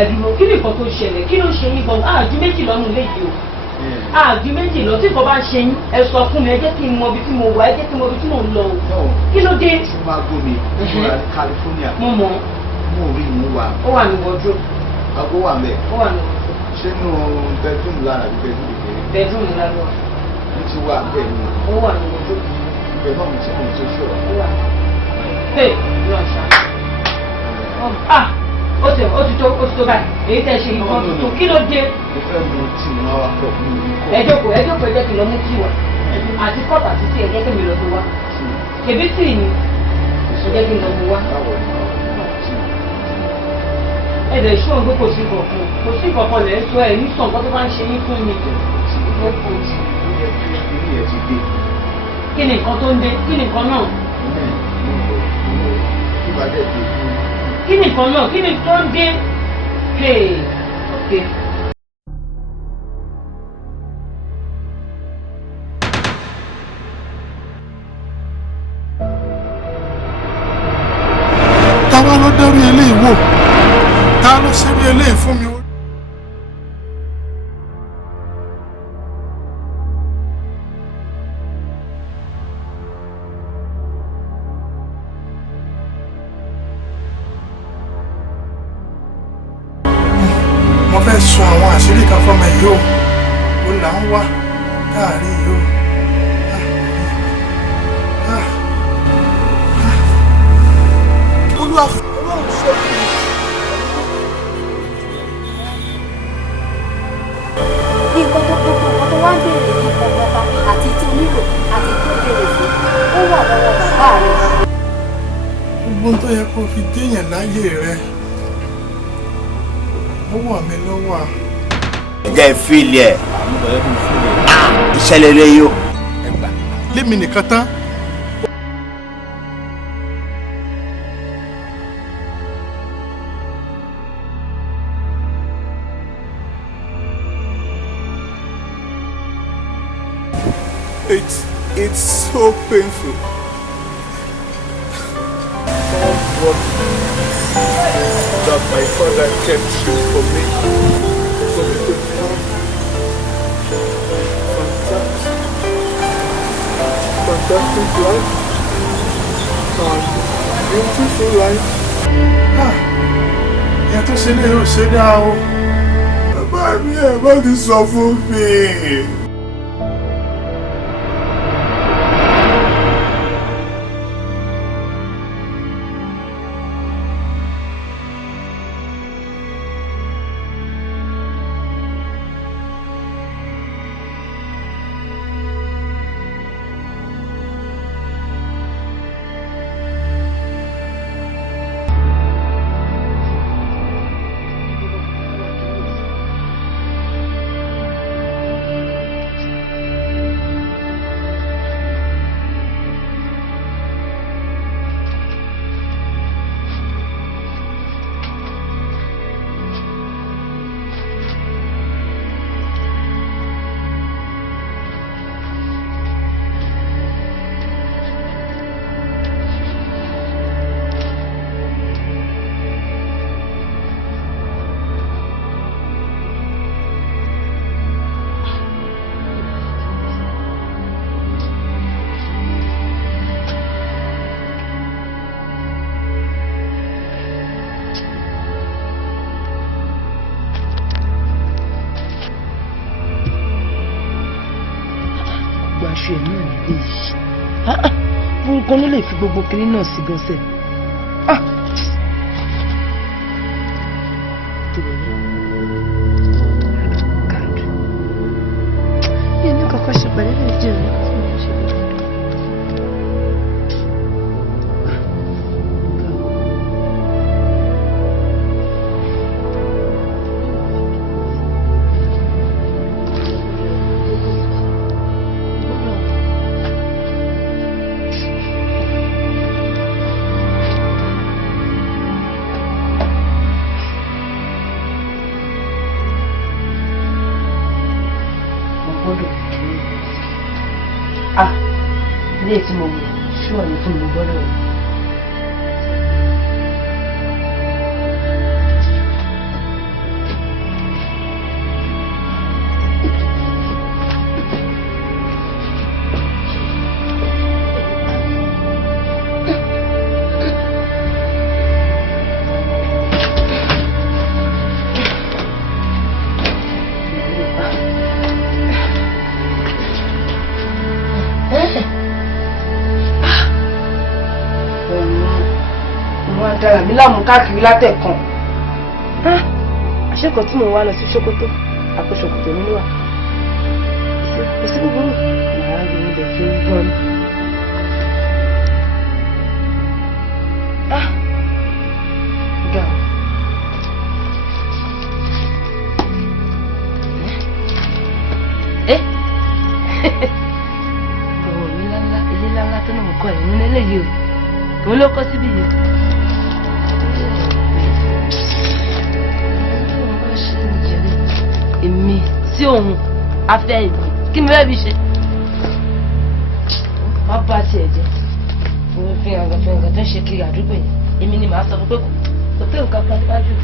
Ẹ̀dúró kí ni nǹkan tó ṣẹlẹ̀ kí ló ṣe yín gan àjú méjì lọ́nù léyìí o àjú méjì lọ tí nǹkan bá ṣe yín ẹ sọ fún mi ẹ jẹ́ kí n mọ ibi tí mo wà ẹ jẹ́ kí n mọ ibi tí mo ń lọ o kí ló dé. tí máa gbó mi mo ra ní California. mo mọ. mo rí mo wà. ó wà ní wardrobe. ago wà mẹ. ó wà ní wardrobe. ṣé nù bedroom lára àbí bedroom kékeré. bedroom lára wa. mo ti wà bẹ́ẹ̀ ni. ó wà ní wardrobe. ibẹ̀ náà mo ti mọ̀ tó ṣọ̀rọ̀. ó wà. hey lọ ṣá. ó ti tó báyìí èyí tẹ́ ṣe nǹkan tuntun kí ló dé. mo fẹ́ mu tí mo máa wá pọ̀ fún mi. ẹ jókòó ẹ jẹ́ kí n lọ mú tí wà àti kọ́ọ̀tù àti tí ẹ jẹ́ kí mi lọ mú wá. ṣèbí tí ni ẹ jẹ́ kí n lọ mú wá. ẹ bẹ̀ ṣó ń gbé kò sí kankan lẹ́ ń sọ ẹ̀ ní sàn kó tó bá ń ṣe yín fún mi. kí ni nǹkan tó ń dé kí ni nǹkan náà. kí ni nǹkan náà kí ni tó ń dé. táwa ló dẹ́rù eléyìí wò tá ló ṣerú eléyìí fún mi. mo fẹ́ sọ àwọn àṣírí kan fọmọ yìí o ó là ń wá láàrin yìí o. olúwa ọlọ́run ṣe fún mi. nǹkan tó wá ń béèrè ní pọpọpọ àti tí onílò àti tó béèrè fún ó wà lọ́wọ́ bàbá rẹ. gbogbo tó yẹ kó fi déèyàn láyé rẹ ó wà mí lọ́wọ́ a. ẹ̀jẹ̀ ìfìlì ẹ̀ ìṣẹ̀lẹ̀ rẹ yóò. lémi nìkan tán. It's so painful. All what that my father kept for me to have fantastic life and beautiful life. Ìyá tó ṣe lè yóò ṣe dá o. Bàbá mi ẹ̀ bá ti sọ fún mi. aṣọ ẹ̀ náà nílé yìí nǹkan ló lè fi gbogbo kinní náà sí gọ́sẹ̀. yẹn ní kọ́kọ́ ṣe pẹ̀lú nàìjíríà. ilé tí mo mọ̀ ṣúọ̀ ní fún mi gbọ́dọ̀ rẹ̀. dára mi láàmú káàkiri látẹ̀kàn àṣẹ́kọ̀ọ́ tí mo wá lọ sí ṣòkòtò àpò ṣòkòtò mi wà kò sí gbogbo màá rí ilẹ̀ fi ń gbọ́n. ọ̀rọ̀ mi lálá ilé lálá tó náà kọ́ ẹ̀ nínú eléyìí o òun ló kọ́ síbí yìí. èmi sí òun afẹ́ ìlú kí ni bẹ́ẹ̀ bí ṣe. má bá tiẹ̀ jẹ́ òun fi hàn tó ń ṣe kiri àdúgbò yẹn èmi ni màá sọ fún pé kò tó nǹkan kan níwájú.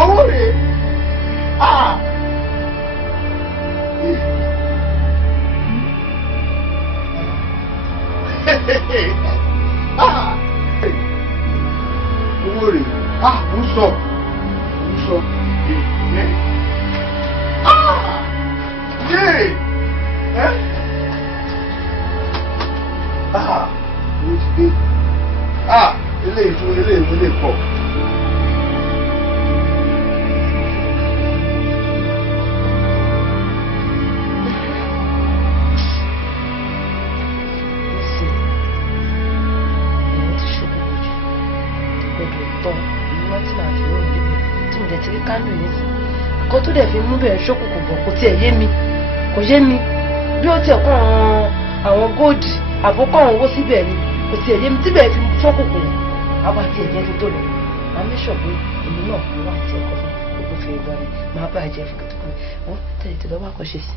Owó rẹ̀ owó rẹ̀ ń sọ eléyìí lè pọ̀. Kó tó dẹ̀ fi mú bẹ̀rẹ̀ ṣókùnkùn bọ̀ kò tiẹ̀ yé mi bí ó tiẹ̀ kọ́ àwọn góòdì àbókọ́ àwọn owó síbẹ̀ ni kò tiẹ̀ yé mi tí bẹ̀rẹ̀ fi ṣókùnkùn àwa àti ẹ̀jẹ̀ fi tó lọ màá mẹ́sọ̀ pé èmi náà mo wá àti ẹ̀kọ́ fún gbogbo fèrè gbà mí màá bá ẹ̀jẹ̀ fún kìtìkùn wọ́n tẹ̀lé tẹ̀lé wá kọ́ ṣe sí.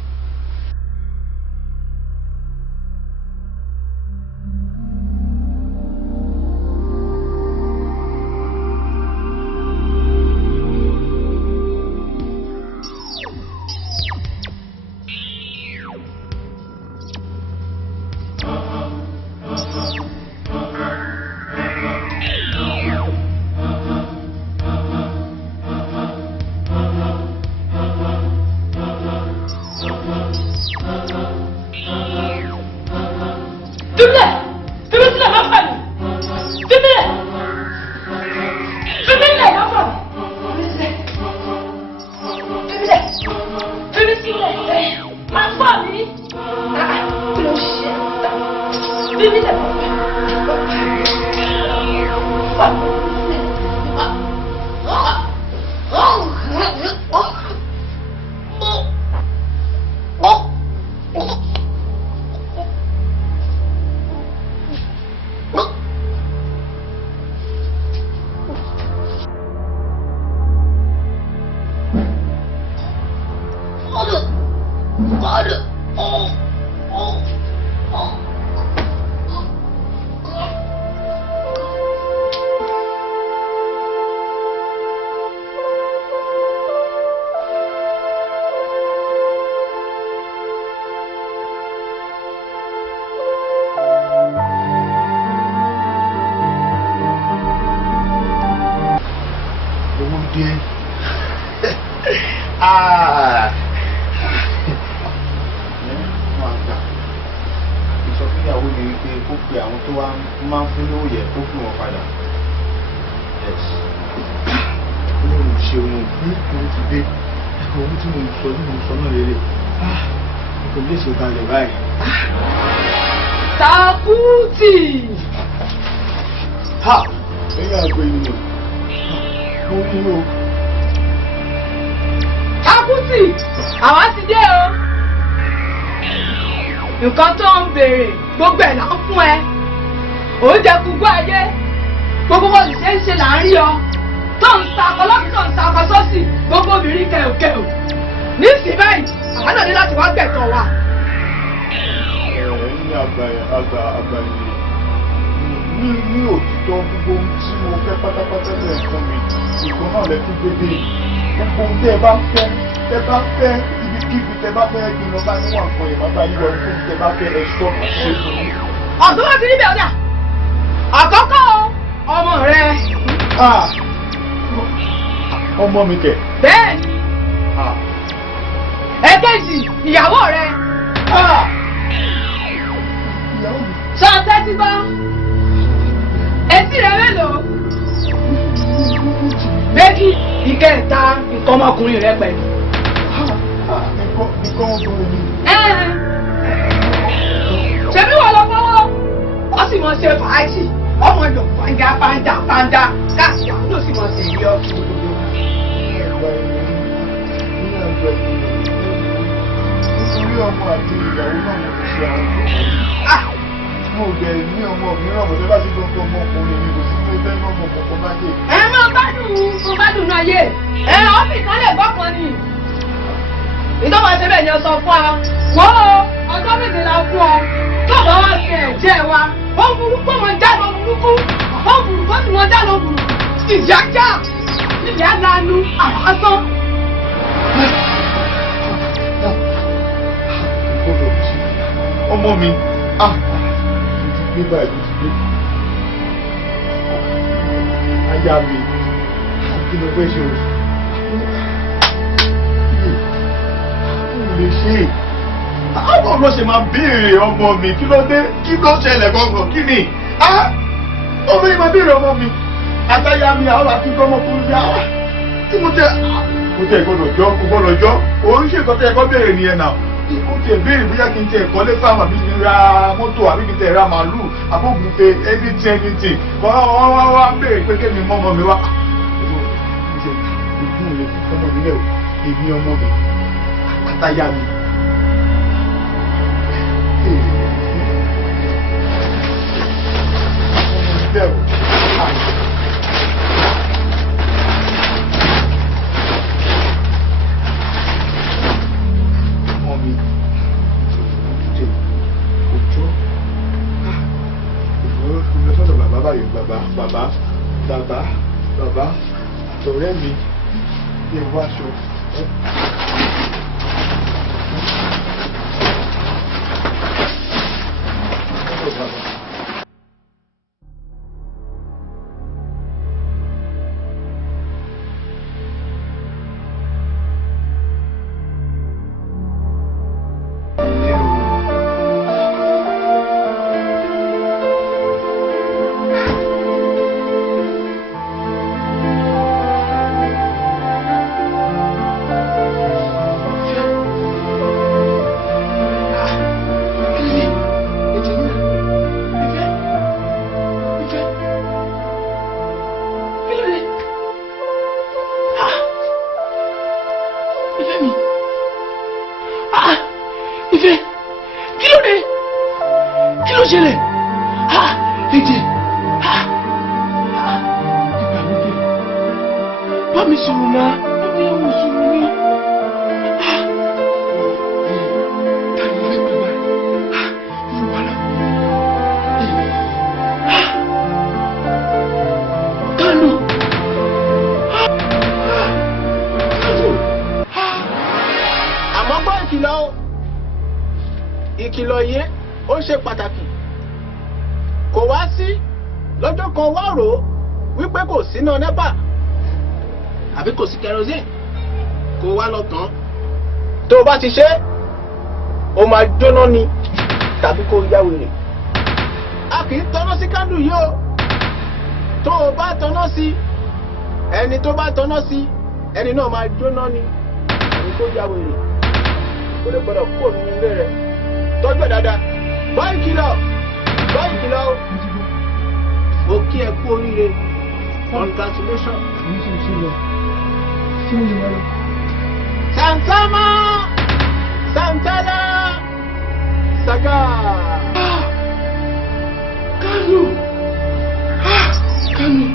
Takuti! Ha! Ẹ̀yin àgbẹ̀ ènìyàn. Mo rí o. Takuti! Àwa ti dé o. Nǹkan tó ń béèrè gbogbo ẹ̀ là ń fún ẹ. Ó jẹ gbogbo ayé. Gbogbo bó ti ṣe ń ṣe là ń rí ọ. Tó ń ta akọ lọ́sí tó ń ta akọ sọ́sì. Gbogbo obìnrin kẹ̀kẹ́. Nísìnyí báyìí, àwọn náà ní láti wá gbẹ̀tọ̀ wa. Àgbà ní òtítọ́ gbogbo ohun tí mo fẹ́ pátápátá lẹ̀ fún mi ìkan náà lẹ tún gbé dé gbogbo ohun tẹ́ ẹ bá fẹ́ ibikíbi tẹ́ bá fẹ́ kí n lọ bá níwọ̀n kan ìmọ̀ bá yíyọ ohun tẹ́ bá fẹ́ ẹ ṣọ́ ṣe fún mi. Ọ̀dọ́ bá ti níbẹ̀ ọ̀dà àkọ́kọ́ ọmọ rẹ. Ọmọ mi kẹ̀. Bẹ́ẹ̀ni. Èkejì ìyàwó rẹ. Sọ tẹ́tí bá. Etí rẹ mélòó? Méjì ìkẹta nǹkan ọmọkùnrin rẹ pẹ̀lú. Nǹkan ọmọkùnrin mi. Ṣebí wọ́n lọ fọwọ́? Wọ́n sì mọ̀ ṣe fàájì. Ọmọ yọ̀ pàǹdà káàkiri àwọn ló sì mọ̀ ṣe ìrí ọ̀kì gbogbo. Nítorí ọmọ àti ìyàwó náà mo fi ṣe àwọn ìgbọ̀ngàn yìí. Mo bẹ̀ ní ọmọ mìíràn mo tẹ́ bá ti gbọ́ngàn ọmọkùnrin mi kò sí pé bẹ́ẹ̀ náà mo kọ̀ọ̀kan bá dé. Máa bá dùn náà yé. Ọ́fíìsì kan lè gbọ́ kan ni. ìtọ́wọ́ ṣe bẹ́ẹ̀ ni ọ sọ fún wa wọ́n ọjọ́ méje la fún ọ tó bá wá sí ẹ̀jẹ̀ wa ó burúkú mọ̀ já lọ burúkú ó burúkú sì mọ̀ já lọ burúkú ìyá já ìyá lanu àlásán. ọmọ mi ti gbé báyìí ti gbé aya mi kí ló fẹ́ ṣe o lè ṣe àwọn ọmọ ṣe máa béèrè ọmọ mi kí ló dé kí ló ṣẹlẹ̀ gangan kí ni ọmọ yìí máa béèrè ọmọ mi àtàyà mi àwọn àti gbọmọ fún mi tí mo tẹ gbọ́dọ̀ jọ òun ṣe nǹkan tẹ ẹ̀kọ́ béèrè nìyẹn náà ó ti béèrè bóyá kí n tẹ ẹ̀kọ́ lé fáwọn àbí kí n ra mọ́tò àbí kí n tẹ ra màálù àbógunfe anything wọ́n wá béèrè pé kémi mọ́ ọmọ mi wá. ìgbóhùn lè fún ọmọ mi lẹ́wọ̀ èmi ọmọ mi àtàyà mi. Bàbá àtọ̀rẹ́ mi lè wáṣọ. ìkìlọ̀ yìí ó ṣe pàtàkì kò wá sí lọ́jọ́ kan wá rò ó wípé kò síná nẹ́pà àbí kò sí kerosene kò wá lọ tán tó o bá ti ṣe ó máa jóná ni tàbí kó yá wèrè a kì í tọ́nà sí kándù yìí o tó o bá tọ́nà sí ẹni tó bá tọ́nà sí ẹni náà máa jóná ni tàbí kó yá wèrè kò lè gbọ́dọ̀ kó nínú ilé rẹ̀ tọ́jú ẹ̀ dáadáa gbọ́ ìkìlọ̀ o kí ẹ kú oríire congratulations. Santama Santana Saga Kanu Kanu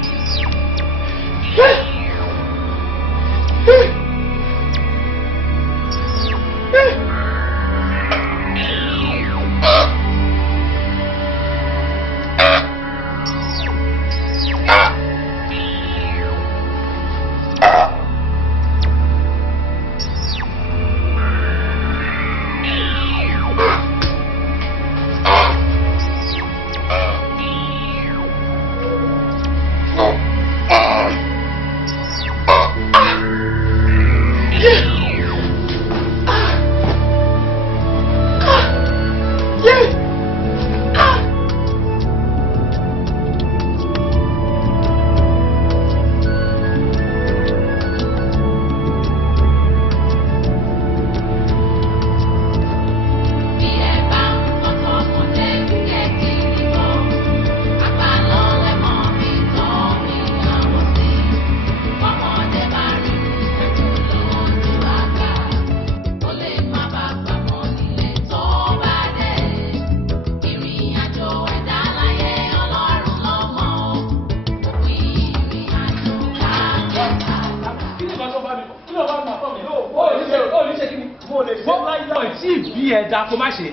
ọ̀ tí bí ẹ̀dá kó má ṣe.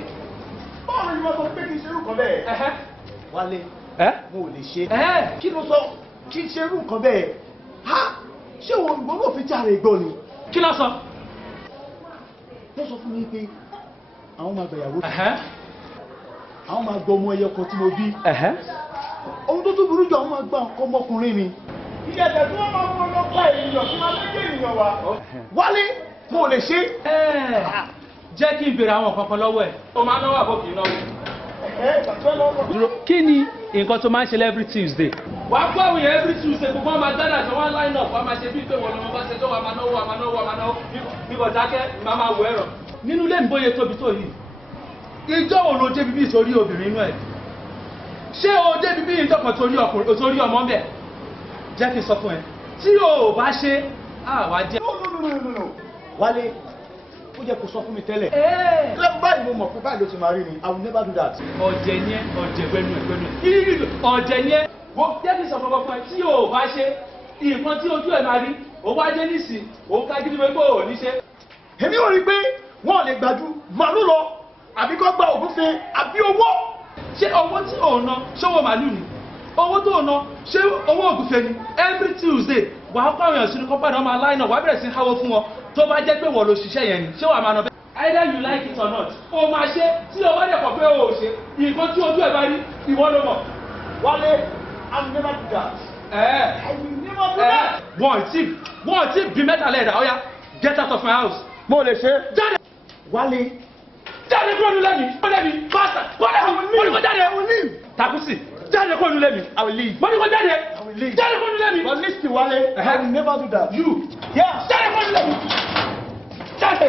báwo ni wọ́n sọ pé kí n ṣerú kan bẹ́ẹ̀. Wálé mo ò lè ṣe. kí ló sọ kí n ṣerú kan bẹ́ẹ̀. ṣé ìwọ náà fi járe gbọ́ ni. kí ló sọ. wọ́n sọ fún mi pé àwọn máa gbẹ̀yàwó. àwọn máa gbọ́ ọmọ ẹyọ kan tí mo bí. ohun tó tún burú jù àwọn máa gbà ọkọ ọmọkùnrin mi. ìyẹ̀dẹ̀ tí wọ́n máa mú ọlọ́pàá ènìyàn tí máa lé ènìyàn wa. Wálé mo ò lè ṣe. jẹ́ kí n bèrè àwọn kankan lọ́wọ́ ẹ̀. o máa náwó àbọ̀ kì í náwó. kí ni nǹkan tó máa ń ṣe every Tuesday. wà á gbọ́ àwọn èèyàn every Tuesday gbogbo wọn máa dáná àti wọn line up wọn máa ṣe bí pé wọn lọ́mọ bá ṣe tó wà máa náwó bíbọ̀ dákẹ́ máa wọ ẹ̀rọ. nínú ilé ìbóye tóbi tó yìí ìjọ wo ló débi bí ìsorí obìnrin inú ẹ̀ ṣé o débi bí ìjọpọ̀ torí ọmọ ń bẹ̀ jẹ́ kí n sọ fún ẹ tí o bá ṣe àwa jẹ́. Wálé ó jẹ́ kó sọ fún mi tẹ́lẹ̀. lẹ́nu báyìí mo mọ̀ pé báyìí ló ti máa rí ni I will never do that. ọ̀jẹ̀ ni ẹ ọ̀jẹ̀ gbẹnu ọ̀jẹ̀ ni ẹ jẹ́ kí n sọ fún ọkọ ẹ tí o bá ṣe nǹkan tí ojú ẹ máa rí o wá jẹ́ nísìn o ká gidi pé o ní ṣe. èmi ò rí pé wọ́n lè gbàjú màálù lọ àbí kó gba ògúnfe àbí owó. ṣé owó tí ò ń ná ṣówó màálù ni owó tó ń ná ṣé owó ògúnfe ni every Tuesday wàá kọ́ àwọn èèyàn sínú kọ́pàdé ọmọ aláìná wàá bẹ̀rẹ̀ sí háwó fún wọn tó bá jẹ́ pé wọ́n ló ṣiṣẹ́ yẹn ni ṣé wàá máa ná bẹ́ẹ̀. either you like it or not o máa ṣe tí o bá dẹ̀ pọ̀ pé o ò ṣe nǹkan tí ojú ẹ̀ bá rí ìwọ ló mọ̀. Wálé I will never do that. I will never do that. wọ́n ti bí mẹ́ta lẹ́ẹ̀dá ọ̀ya get out of my house. mo lè ṣe. jáde. Wálé. jáde kúrò nílé mi. pásítà bọ́dẹ̀ kò jáde. takusi jáde kúrò nílé mi. I will leave. bọ́dẹ̀ kò jáde. I will leave. jáde kúrò nílé mi. But listen Wálé I will never do that. You. Yeah. jáde kúrò nílé mi. jáde.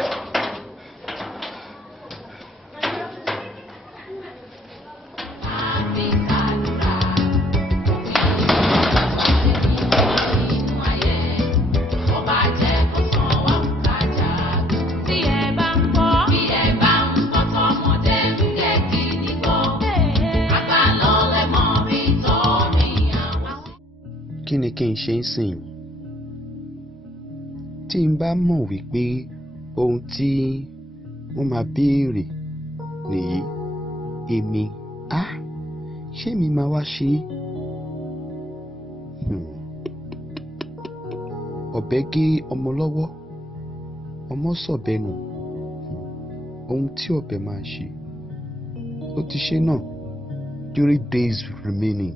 Kí ni kí n ṣe ń sìn? Tí n bá mọ̀ wípé ohun tí wọ́n máa béèrè nìyí, èmi ṣé mi máa wá ṣe é? Ọ̀bẹ gé ọmọ lọ́wọ́, ọmọ sọ̀bẹ nù. Ohun tí ọ̀bẹ máa ṣe, ó ti ṣe náà. 3 days remaining.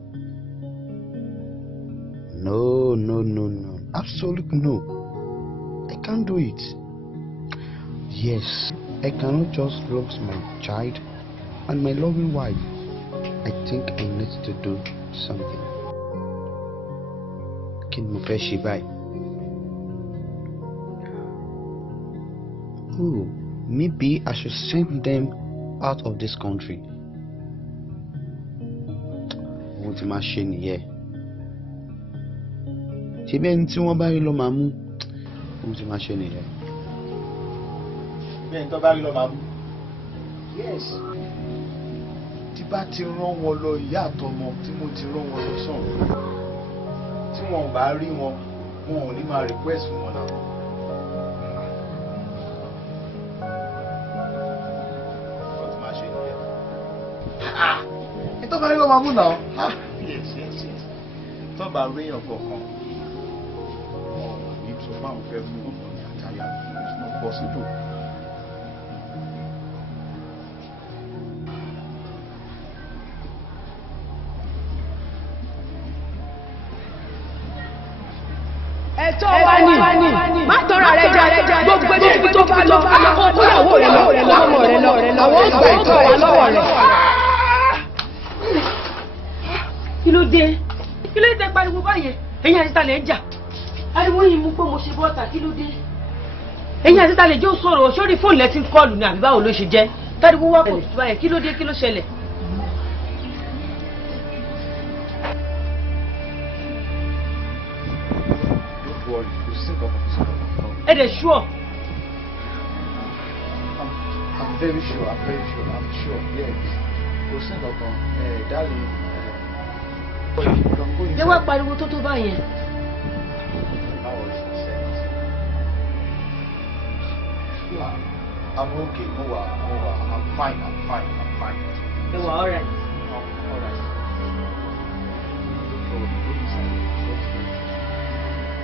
No. Absolutely no. I can't do it. Yes, I cannot just lose my child and my loving wife. I think I need to do something. Kí ni mo fẹ́ ṣe báyìí? Oh, maybe I should send them out of this country. Ohun tí máa ṣe nìyẹn. Ṣé bẹ́ẹ̀ ni tí wọ́n bá rí lọ máa mú? Ohun tí máa ṣe nìyẹn. bẹ́ẹ̀ ni tó bá rí lọ máa mú. Yes. tí bá ti rán wọn lọ ìyá àtọmọ tí mo ti rán wọn lọ sàn tí wọn ò bá rí wọn wọn ò ní máa request fún wọn náà. Ohun tí máa ṣe nìyẹn. tó bá rí lọ máa mú náà. Yes. tó bá rí èèyàn kọ̀ọ̀kan ní tó bá wọn fẹ́ mú ọmọ ní àtàyà it's not possible. ẹ̀tọ́ wa ni má tọrọ rẹ jẹ gbogbo ibi tó bá lọ kóyàwó rẹ lọ ọmọ rẹ lọ àwọn ìgbà ẹ̀tọ́ wa lọ́wọ́ rẹ. kí ló dé tẹ pariwo báyẹn ẹ̀yin àti talẹ ń jà ariwo yìí mú pé mo ṣe bọ́ta kí ló dé ẹ̀yin àti talẹ jẹ́ ó sọ̀rọ̀ sórí fóònù lẹ ti ń kọlù ní àbí báwo ló ṣe jẹ́ tariwo wá kò tó báyẹn kí ló dé kí ló ṣẹlẹ̀. It is sure. I'm very sure. Yes. Darling. Ṣé wàá pariwo tó báyẹn? I'm okay. No, I'm fine. I'm fine. You are alright. All right.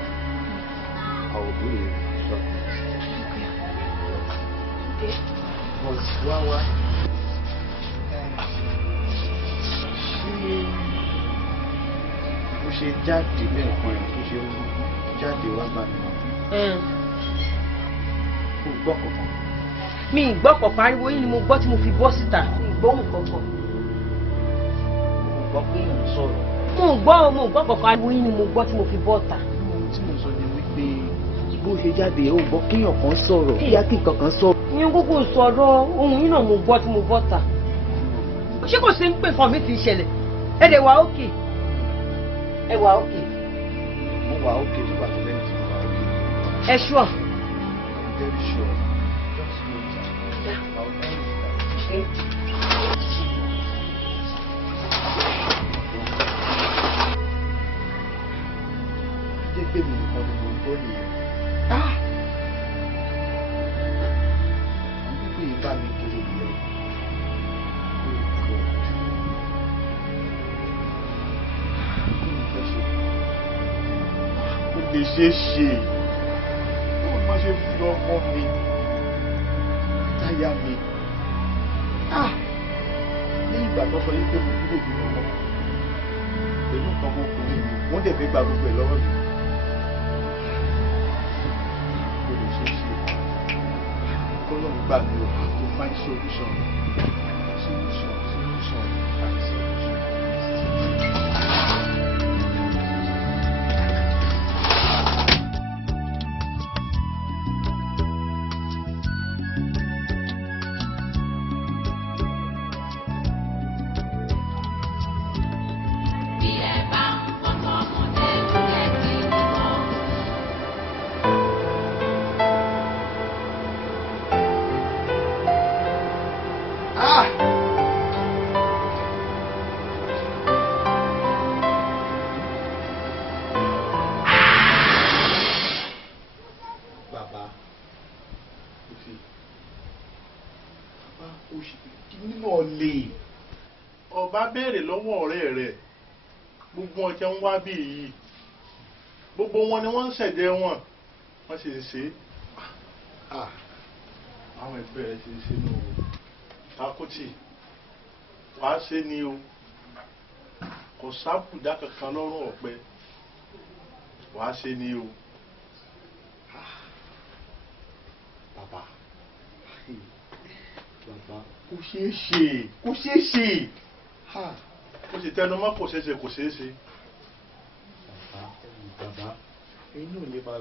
I will do it. Okay. But wá ṣé mo ṣe jáde lẹ́ẹ̀kan ẹ̀ tó ṣe jáde wá bá mi. Mo gbọ́ kankan. Mi ì gbọ́ kọ̀ọ̀kan ariwo yìí ni mo gbọ́ tí mo fi bọ́ síta. Mi ì gbóhùn kankan. Mo gbọ́ pé èèyàn ń sọ̀rọ̀. Mo gbọ́ kọ̀ọ̀kan ariwo yìí ni mo gbọ́ tí mo fi bọ́ ta. Tí mo sọ ni wípé bó ṣe jáde ó gbọ́ kéèyàn kan sọ̀rọ̀. Ìyá kí kankan sọ̀rọ̀. Ìyẹn gbogbo sọ̀rọ̀ ohun yìí náà mo gbọ́ tí mo bọ́ ta. Ṣé kò sí ń pè fún mi ti ṣẹlẹ̀? Ẹ dẹ̀ wà ókè. Ẹ wà ókè. Mo wà ókè tó bá ti lẹ́yìn tí mo wà ókè. Ẹ ṣúọ̀. I'm very sure. Just know that. I'll tell you that. Okay. Jẹ́ pé mi nìkan ni mo ń gbọ́ nìyẹn. Àwọn pípé yìí bá mi kiri nìyẹn. Kò lè ṣeé ṣe. Báwo ni wọ́n ṣe fi ọmọ mi táyà mi? Ní ìgbà tó sọ yìí pé mo kúrò nínú wọn. Pẹ̀lú nǹkan ọmọkùnrin mi, wọ́n dẹ̀ fẹ́ gba gbogbo ẹ̀ lọ́wọ́ mi. Kò lè ṣeé ṣe. Kọ́lọ́run gbà mí o, to find solution. Solution. Ọba béèrè lọ́wọ́ ọ̀rẹ́ rẹ̀ gbogbo wọn jẹ́ ń wá bí yìí gbogbo wọn ni wọ́n ń ṣẹ̀jẹ̀ wọn wọ́n sì ń ṣe àwọn ẹgbẹ́ rẹ̀ sì ń ṣe ní o takùtì wàá ṣe ni o kò sábùdá kankan lọ́rùn ọ̀pẹ wàá ṣe ni o. Bàbá kò ṣeé ṣe ó sì tẹnu mọ́ kò ṣeé ṣe. Bàbá inú ò lè máa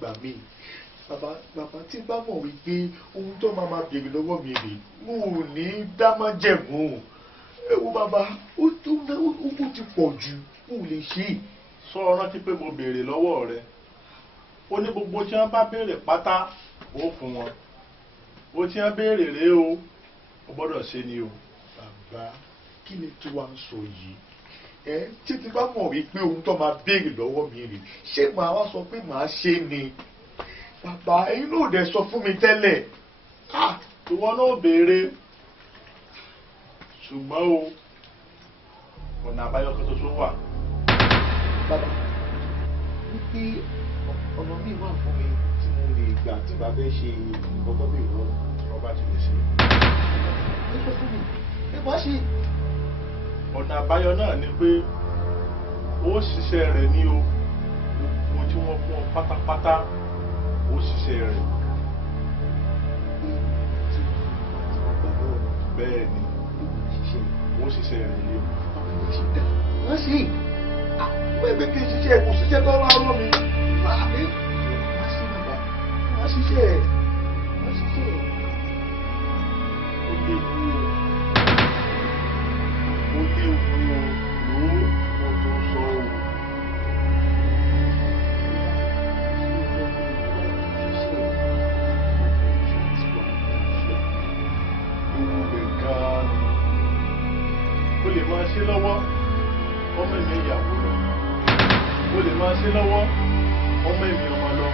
gbà mí bàbá tí bá mọ̀ wípé ohun tó máa béèrè lọ́wọ́ mi rè mo ò ní dá má jẹ̀mú ẹ wo bàbá ó ti pọ̀ jù mo ò lè ṣe. Sọ rántí pé mo béèrè lọ́wọ́ rẹ ó ní gbogbo tí wọ́n bá béèrè pátá ó fún wọn ó tí wọ́n béèrè rèé o ó gbọ́dọ̀ ṣe ni o. Bàbá kí ni tí wàá ń sọ yìí tí ti bá mọ̀ wípé ohun tó máa béèrè lọ́wọ́ mi rè ṣé màá wá sọ pé màá ṣe ni bàbá ẹ̀yin náà dẹ̀ sọ fún mi tẹ́lẹ̀. Ìwọ náà béèrè ṣùgbọ́n o ọ̀nà àbáyọ kan tuntun wà. Bàbá wípé ọ̀nà míì wà fún mi tí mo lè gbà tí bàbá fẹ́ ṣe nǹkan tó béèrè lọ́wọ́ ọba ti lè ṣe. ẹ sọ fún mi ẹ má ṣe. Ọ̀nà àbáyọ náà ni pé ó ṣiṣẹ́ rẹ̀ ní o gbogbo tí wọ́n fún ọ pátápátá ó ṣiṣẹ́ rẹ̀. Bẹ́ẹ̀ ni ó ṣiṣẹ́ rẹ̀ ní o. wọ́n sì wẹ́ẹ̀bẹ̀ kí n ṣiṣẹ́ kò ṣiṣẹ́ tó rán ọlọ́ mi. Wọ́n ṣiṣẹ́ ó léwu o lò ó tó sọ o. Ewu rẹ̀ gan-an o lè máa ṣe lọ́wọ́ ọmọ ẹ̀mí ìyàwó lọ o lè máa ṣe lọ́wọ́ ọmọ ẹ̀mí ọmọ lọ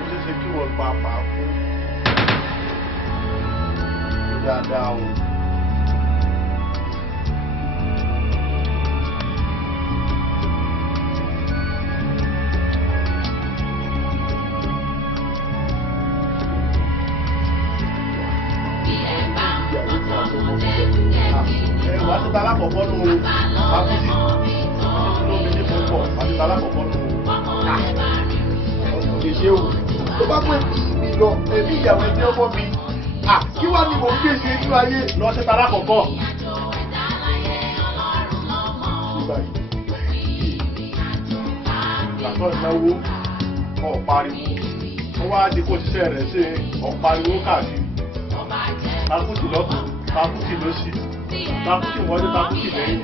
o ṣe ṣe kí wọ́n pàápàá kú dáadáa o. Wà á ti ta alákọ̀ọ́kọ́ nù o, àbújì lómi ní púpọ̀, wà á ti ta alákọ̀ọ́kọ́ nù o. Ọ̀sẹ̀ ṣe o, tó bá pẹ́ mi lọ, ẹbí ìyàwó ẹbí ọmọ mi, kí wá ní mò ń gbé ṣe nínú ayé lọ sí ta alákọ̀ọ́kọ́. Ìgbàgbọ́ ìnáwó ọ̀pariwo, ó wá di kó ṣiṣẹ́ rẹ̀ ṣe ọ̀pariwo káàkiri. Takùtì lọ́tún, takùtì lósì. Takuti wọlé takuti lẹ́yìn.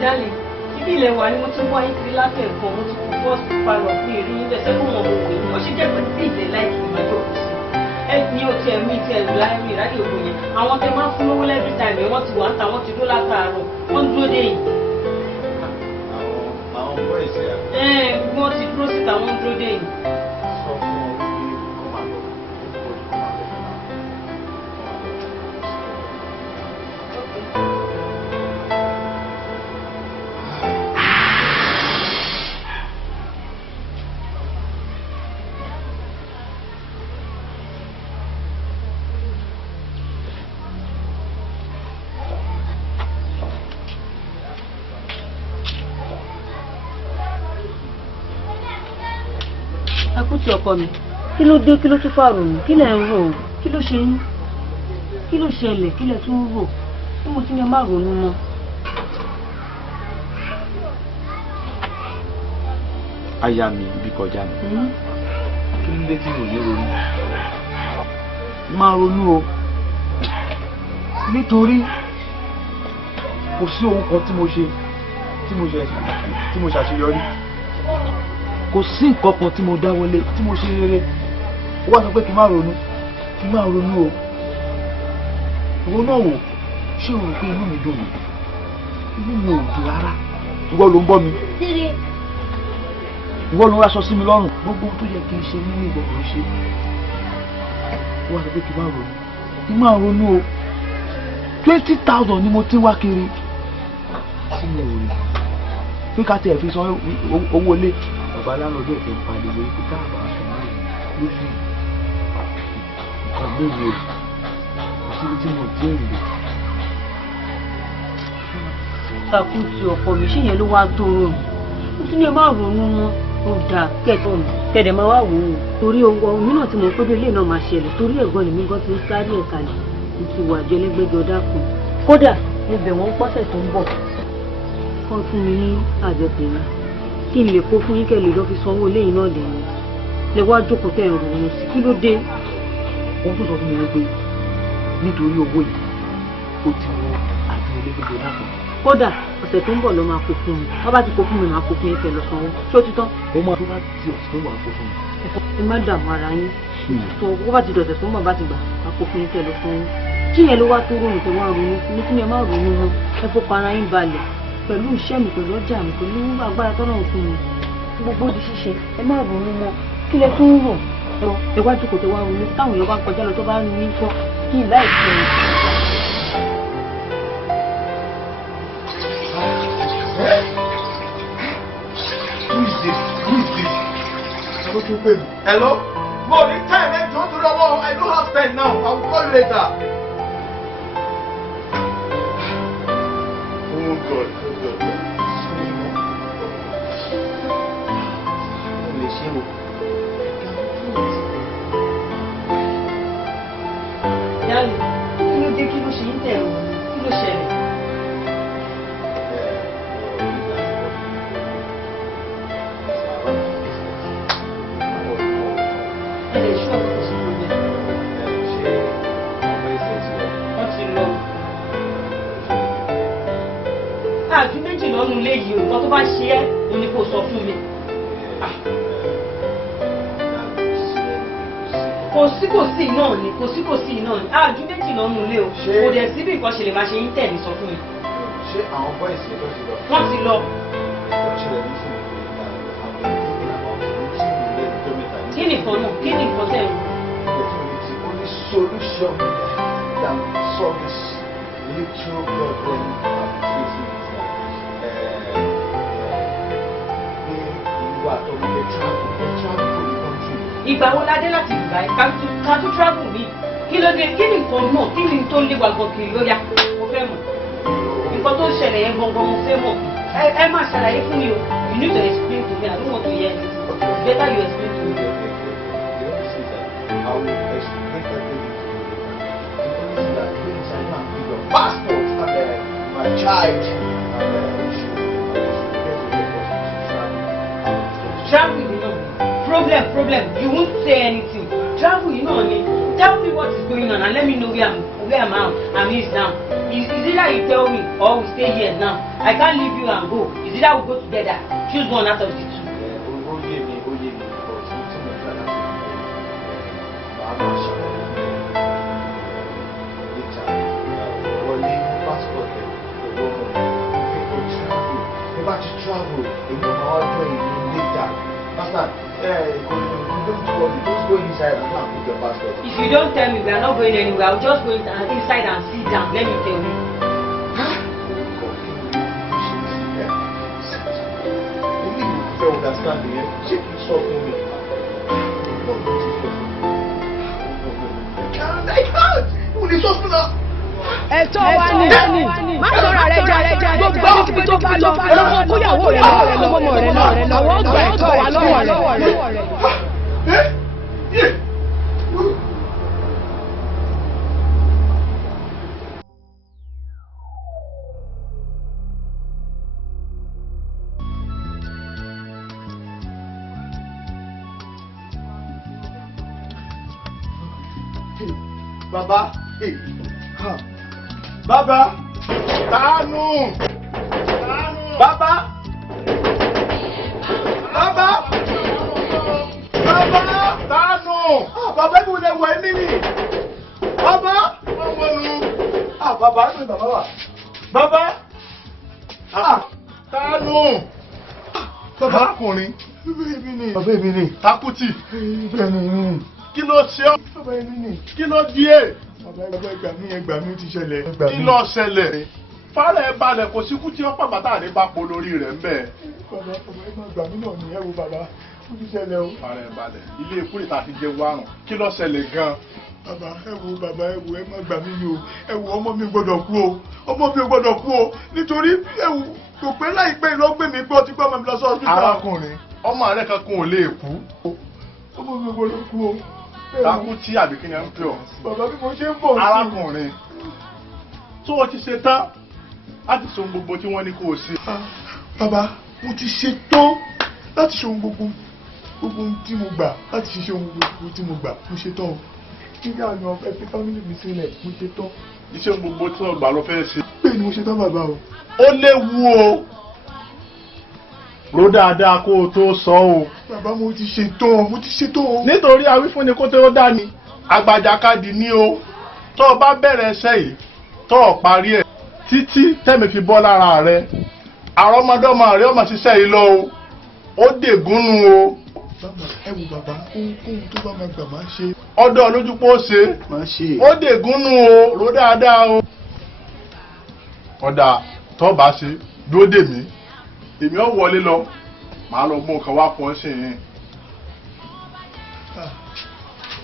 Darling, ibi ilẹ̀ wa ni mo ti wá yín kiri látẹ̀ nǹkan mo ti kú fọ́ọ̀sì parọ̀ fún ìrí yín bẹ́ẹ̀ sẹ́kùn wọn òwe ni wọ́n ṣe jẹ́ pé bí ìdè láìkì máa jókòó sí. Ẹ ní o tiẹ̀ mí tiẹ̀ láìrí ìráyè òkú yẹn. Àwọn tẹ máa ń fún lówó lẹ́bí táìmù wọ́n ti wà ń ta wọ́n ti dó látàárọ̀ wọ́n dúró dé yìí. Àwọn ọmọ ìṣe à. Wọ́n ti dúró síta wọ́n dúró dé yìí. Sọ fún ọ pé kọ́ máa lọ. Akúti ọkọ mi, kí ló dé, kí ló tún fàrò mí, kí lẹ̀ ń rò ó, kí ló ṣe yín, kí ló ṣẹlẹ̀, kí lẹ̀ tún rò, tí mo ti ní má ronú mọ́. Aya mi bí kọjá mi. Kí ló dé tí mo ní ronú? Máa ronú o. Nítorí kò sí ohun kan tí mo ṣàṣeyọrí. Kò sí nǹkan kan tí mo dáwọ́lé tí mo ṣe rere. Ó wá sọ pé kí n má ronú o. Ìwọ náà wò, ṣé o rò pé inú mi dùn mí? Inú mi ò dùn rárá. Ìwọ ló ń bọ́ mi. Ìwọ ló ń raṣọ sí mi lọ́rùn. Gbogbo tó yẹ kí n ṣe nínú ìgbọ̀ngàn ṣe. Ó wá sọ pé kí n má ronú o. 20,000 ni mo ti wá kiri. Sí mi ò rí. Pé ká tiẹ̀ fi san owó ilé. Bàbá lálọ́dún ẹ̀fẹ̀ pariwo pé káàbà aṣọ náà lóṣù ọ̀gbẹ́ mi ò síbi tí mo dé ìlú. Takùtì ọkọ mi, ṣé yẹn ló wá tó rọrùn? Ó tún ní ẹ má ronú mọ́, ó dáa kẹ́tọ̀ mi, tẹ̀dẹ̀ máa wá wò ó. Torí ohun mìíràn tí mo pé bí ilé náà máa ṣẹlẹ̀, torí ẹ̀gbọ́n mi gan ti ń sáré ẹ̀ka lẹ̀, mo ti wà jẹ́ lẹ́gbẹ́jọ dákun. Kódà mo bẹ̀ wọ́n pọ́sẹ̀ tó ń bọ̀. Kọ́ fún mi ní àjẹpẹ̀rẹ̀. Kí n lè kó fún yín kẹ́ lè lọ fi sanwó lẹ́yìn náà lẹ́yìn lè wá jókòó tẹ̀ ń ronú sí kí ló dé. Wọ́n tún sọ fún mi wípé nítorí owó yìí ó ti wọ àti olóògbé dákun. Kódà ọ̀sẹ̀ tó ń bọ̀ ló máa kó fún mi. Wọ́n bá ti kó fún mi máa kó fún yín kẹ́ lọ sanwó. Ṣé ó ti tán? Ó máa tó bá ti ọ̀sẹ̀ tó ń bọ̀ kó fún mi. Ẹ má dààmú ara yín. Tó wọ́n bá ti dọ̀sẹ̀ tó ń bọ̀ bá ti gbà máa kó fún yín kẹ́ lọ sanwó. Kí yẹn ló wá tó rọrùn tẹ wá ronú sí ní kí ni ẹ má ronú mọ́. Ẹ fọkàn ara yín balẹ̀ pẹ̀lú iṣẹ́ mi, pẹ̀lú ọjà mi, pẹ̀lú agbára tọ́lọ́run fún mi. Gbogbo di ṣíṣe ẹ má ronú mọ́. Kí lẹ tún rò lọ ẹ wá jókòó tẹ wá ronú táwọn èèyàn bá kọjá lọ tó bá rí ní kọ́ kí n láì fi ẹ̀yìn. Hello? Mo ní time ẹ̀ tó ń torí ọwọ́ I don't have time now. I will call you later. Oh God. Yálì, kí ló dé, kí ló ṣe ń tẹ̀ ọ́? Kí ló ṣẹlẹ̀? Ẹ lè ṣọ́ ọ̀pọ̀ sí ọ̀gbẹ́. Wọ́n ti lọ. yìí o nǹkan tó bá ṣe ẹ́ o ní kó sọ fún mi. kò sí náà ni àjú méjì náà nulẹ̀ o kò dẹ̀ síbi nǹkan ṣe lè máa ṣe yín tẹ̀lé sọ fún mi. ṣé àwọn bọ́ìsì tó ti lọ. wọ́n ti lọ. kí ni nǹkan náà kí ni nǹkan tẹ̀ ń rò. only solution that solve this little problem I'm facing is that they travel to the country. ìgbà wo la dé láti Dubai ká tún travel mi kí ló dé kí ni nǹkan náà kí ni tó ń lé wa gan kiri lóyà mo fẹ́ mọ̀ nǹkan tó ń ṣẹlẹ̀ yẹn gangan mo fẹ́ mọ̀ ẹ máa ṣàlàyé fún mi o you need to explain to me I don't want to hear it it's better you explain to me. I will explain everything to you later. The only thing that means I know I'm give your passport and my child and you should get to the person to travel. Travel, you know. Problem. You won't say anything. Travel, you know, tell me what is going on and let me know where I'm is now. Is either you tell me or we stay here now. I can't leave you and go. Is either we go together. Choose one out of the two. Travel, you know how to later. Master, don't worry, just go inside and put your passport. If you don't tell me we are not going anywhere, I'll just go inside and sit down. Let me tell you. You don't understand me. Check this off for me. I can't. You need something now. ẹ̀tọ́ wa ni má sọ̀rọ̀ rẹ jẹ gbogbo ibi tó bá lọ ọmọ kóyàwó rẹ lọ́wọ́ rẹ náà àwọn ọgbà ẹ̀tọ́ wa lọ́wọ́ rẹ. Baba, Baba, Tanu, Baba, Tanu, Baba ibu le wẹ nini, Baba, ọmọ nu, Baba ni Baba wa, Baba, Tanu, Baba ọkùnrin, Baba èmi ni, Takuti, kí ló ṣe ọ́? Baba èmi ni, kí ló di é? Baba ẹgbà mi ti ṣẹlẹ̀. Kí ló ṣẹlẹ̀? Fárẹ̀ ẹ balẹ̀ kò síkú tí ó pàpàtà àdébá po lórí rẹ̀ ń bẹ̀. Baba ẹgbà mi náà ni ẹ wo baba, ó ti ṣẹlẹ̀ o. Fárẹ̀ ẹ balẹ̀, ilé ikú ìta ti jẹ wárùn. Kí ló ṣẹlẹ̀ gan? Baba ẹ wo ẹ má gbà mí ni o. Ẹ wo ọmọ mi gbọ́dọ̀ kú o. Ọmọ mi gbọ́dọ̀ kú o. Nítorí ẹ wo kò pẹ́ láìpẹ́ ló gbé mi gbọ́ tí gbọ́mọ mi lọ sọ́ọ́sì. Arákùnrin, ọmọ rẹ̀ kankan ò lè kú. Ọmọ mi gbọ́dọ̀ kú o. Takuti àbí kí ni ẹ ń pè ọ́? Bàbá bí mo ṣe ń bọ̀ sí. Arákùnrin, tó o ti ṣe tán láti ṣe ohun gbogbo tí wọ́n ní kó o ṣe. Bàbá, mo ti ṣe tán láti ṣe ohun gbogbo tí mo gbà láti ṣiṣẹ́ ohun gbogbo tí mo gbà mo ṣe tán o. Nígbà àná ọ̀fẹ́ fi fámìlì mi sílẹ̀ mo ṣe tán. Iṣẹ́ ohun gbogbo tí wọ́n gbà ló fẹ́ ṣe. Bẹ́ẹ̀ ni mo ṣe tán bàbá o. Ó léwu o. Rò dáadáa kó o tó sọ o. Bàbá mo ti ṣetán o. Nítorí awífúnni kó tó dá ni àgbàjàkadì ni o. Tó o bá bẹ̀rẹ̀ ẹsẹ̀ yìí tó o parí ẹ̀ títí tẹ́mi fi bọ́ lára rẹ̀ àrọ́mọdọ́mọ rẹ̀ ọmọ ṣiṣẹ́ yìí lọ o. Ó dègúnnu o. Bàbá ẹ wo bàbá ohun tó bá máa gbà máa ṣe. Ọdọ lójú pé ó ṣe. Máa ṣe. Ó dègúnnu o. Rò dáadáa o. Ọ̀dà tó bá ṣe dúró dè mí. Èmi ò wọlé lọ, màá lọ mú nǹkan wá fún ọ sí yẹn.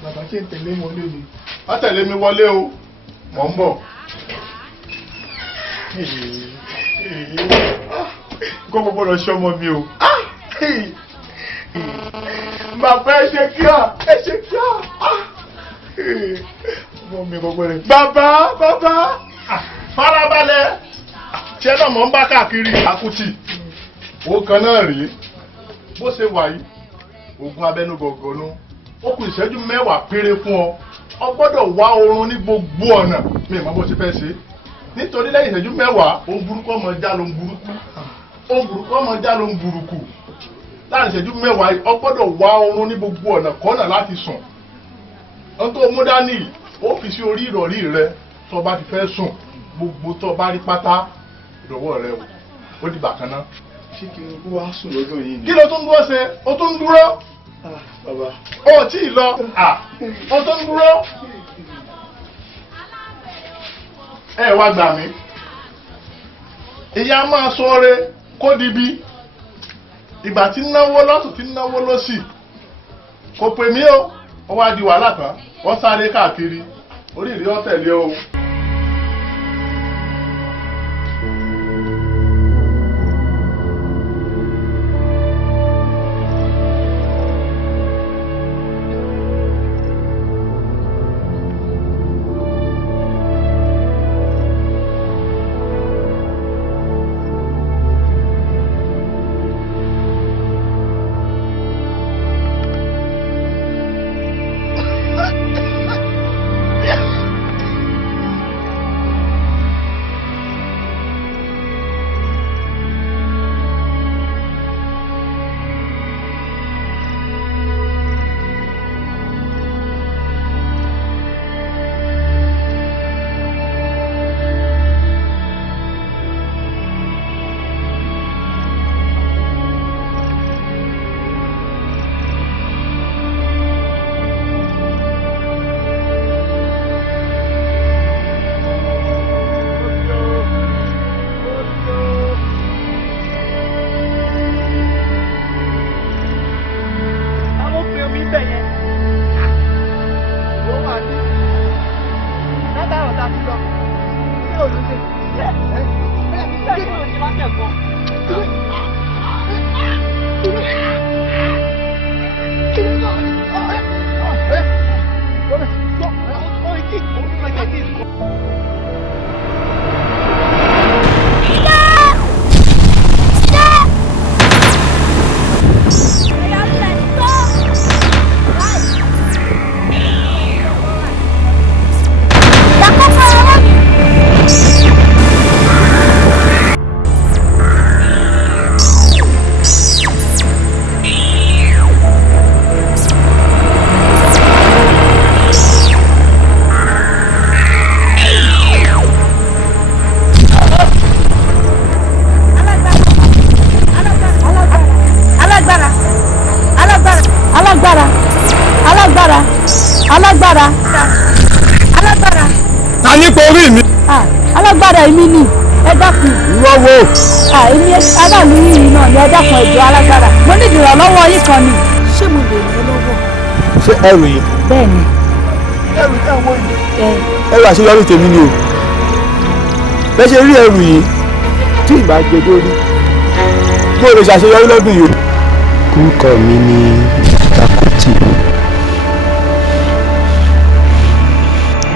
Bàbá ṣe ń tẹ̀lé mi wọlé ni. Má tẹ̀lé mi wọlé o, mò ń bọ̀. Kó mo gbọ́dọ̀ ṣe ọmọ mi o. Bàbá ẹ ṣe kíá. Ọmọ mi kò gbọ́dọ̀. Bàbá, farabalẹ̀. Ṣé náà mò ń bá káàkiri Takuti? Ó kan náà rí bó ṣe wà yìí oògùn abẹ́nú gọ̀gọ̀nú ó kù ìṣẹ́jú 10 péré fún ọ. Ọ gbọ́dọ̀ wá oorun ní gbogbo ọ̀nà mi ìmọ̀ bó ṣe fẹ́ ṣe nítorí lẹ́yìn ìṣẹ́jú 10 ohun burúkú ọmọ já lóhun burúkú ohun burúkú ọmọ já ló ń burúkú láàrin ìṣẹ́jú mẹ́wàá yìí o gbọ́dọ̀ wá oorun ní gbogbo ọ̀nà kọ́nà láti sùn ohun tó mú dání ó fi sí orí ìrọ̀rí rẹ tó bá ti fẹ́ sùn gbogbo tó bá rí pátá ìdọ̀wọ́ rẹ ó di bàkan náà. ṣé kí n kó wá sùn lọ́dọ̀ yìí ni. kí ló tún dúró ṣe o tún dúró. bàbá. ó tí ì lọ o tún dúró. ẹ wá gbà mí ìyá máa sọre kó dibi ìgbà tí náwó lọ́tún tí náwó lọ́sì kò pè mí o ó wá di wàhálà tán wọ́n sáré káàkiri orí ìrí ọ̀tẹ̀lẹ̀ o. alágbára èmi ni ẹ dákun. lọ́wọ́. èmi aráàlú yìí náà ni ẹ dákun ẹ̀jọ̀ alágbára mo ní ìrànlọ́wọ́ yín kan ni. ṣé mo lè ràn lọ́wọ́. ṣé ẹrù yìí. bẹ́ẹ̀ni. ẹrù tí àwọn yìí. ẹrù àṣeyọrí tèmi ni o bẹ́ẹ̀ ṣe rí ẹrù yìí tí ìbá jẹ lórí bó lè ṣàṣeyọrí lọ́dún yìí. orúkọ mi ni Takuti.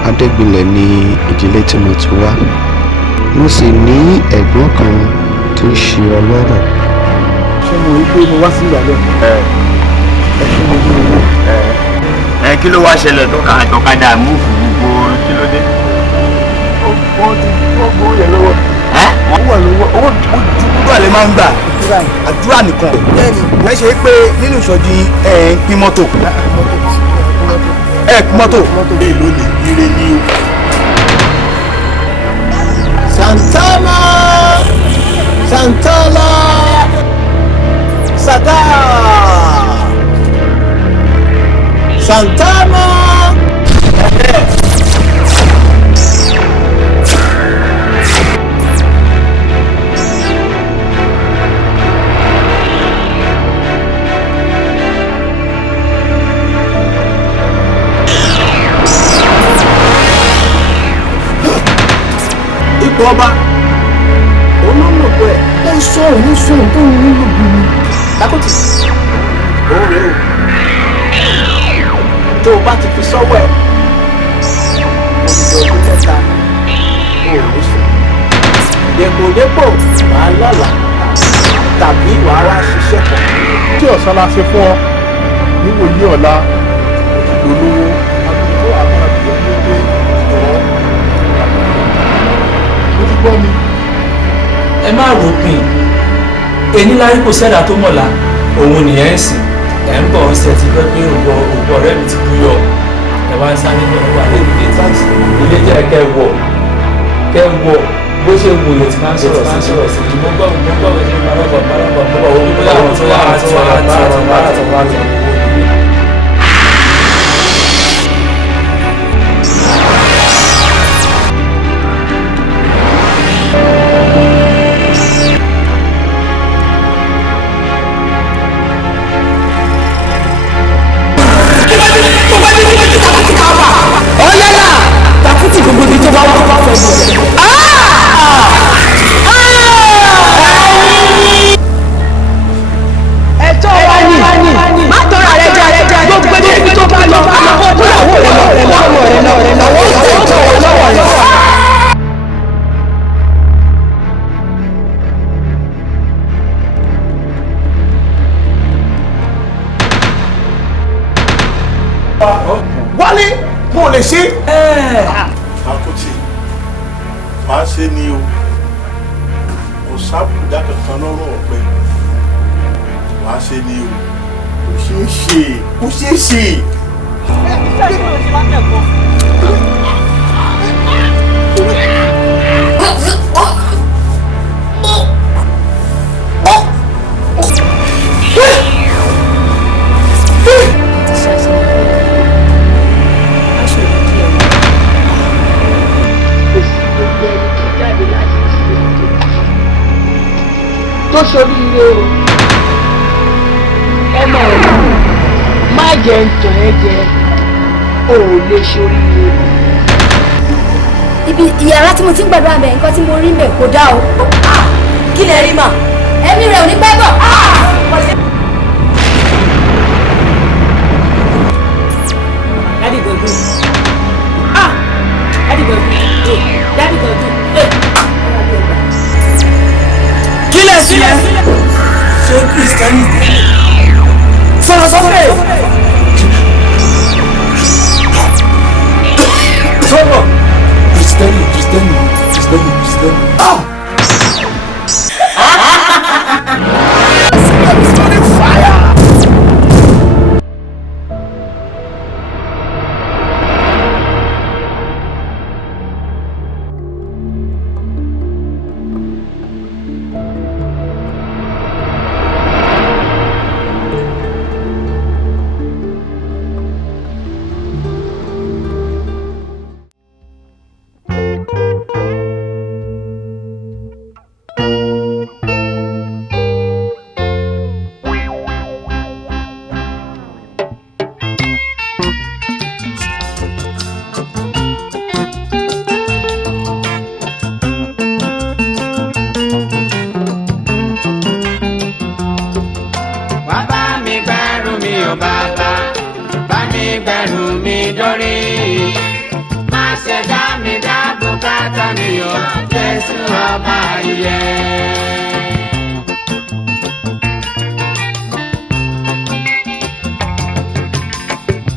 Adégbilẹ̀ ni ìdílé tí mo ti wá mo sì ní ẹ̀gbọ́n kan tó ń ṣe ọlọ́rọ̀. ṣé mo rí pé mo wá sí ìyàlẹ́ ẹ fún mi ní owó. kí ló wá ṣẹlẹ̀ tó kà àtọ̀kadà múùfù gbogbo kí ló dé. wọ́n gbọ́ yẹn lọ́wọ́. wọ́n wà lọ́wọ́ owó dúdú àlẹ́ máa ń gbà àdúrà nìkan. bẹ́ẹ̀ni wọ́n ṣe é pé nínú ìsọjí ẹ̀ ń pín mọ́tò. mọ́tò. èèlò lè ire ní o. Santana Santana Sata Santana. ipò ọba olólùkọ ẹ ó sọ òun sọ òun tó ń nílò gbìmí. Takuti òun rèé o tó o bá ti fi sọ́wọ́ ẹ̀ òdìdí ọdún mẹ́ta ó ní sùn dèpòdépò wàá lọ́la tàbí wàá wá ṣiṣẹ́ kan. tí ọ̀sán la ṣe fún ọ níwòye ọ̀la olówó àbúrò àwọn àbúrò ló dé ọ̀rọ̀ mo ti gbọ́ mi. ẹ má ròpin ẹni láyé kò sẹ́dá tó mọ̀lá òun nìyẹn ń sìn ẹ̀ ń bọ̀ ń sẹ̀ ti pẹ́ pé ògbọ́ ọ̀rẹ́ mi ti bú yọ ẹ̀ wá ń sáré lọ wà lẹ́nu ilé jẹ́ kẹ́ wọ̀ bó ṣe wù yóò ti máa ń sọ̀rọ̀ sí i mo gbọ́ bẹ́ẹ̀ ṣe parọ́pọ̀ òun bóyá àwọn tó wà àti wálé mo lè ṣe. àkùtì máa ṣe ni o kò sábùdá kankan lọ́rùn ọ̀pẹ máa ṣe ni o kò ṣeé ṣe kò ṣeé ṣe. tó ṣoríire o ọmọ rẹ má jẹ ntàn ẹ jẹ o ò lè ṣoríire. ibi ìyàrá tí mo ti ń gbàdúrà bẹ̀ nǹkan tí mo rí mẹ́ kò dá o. kí lẹ rí mà ẹ̀mí rẹ̀ ò ní pẹ́ bọ̀. Daddy go do. Daddy go do. Daddy go do. kí lẹ sí ẹ ṣé kristẹni sọ̀rọ̀ sọ́fẹ̀ sọ̀rọ̀ kristẹni.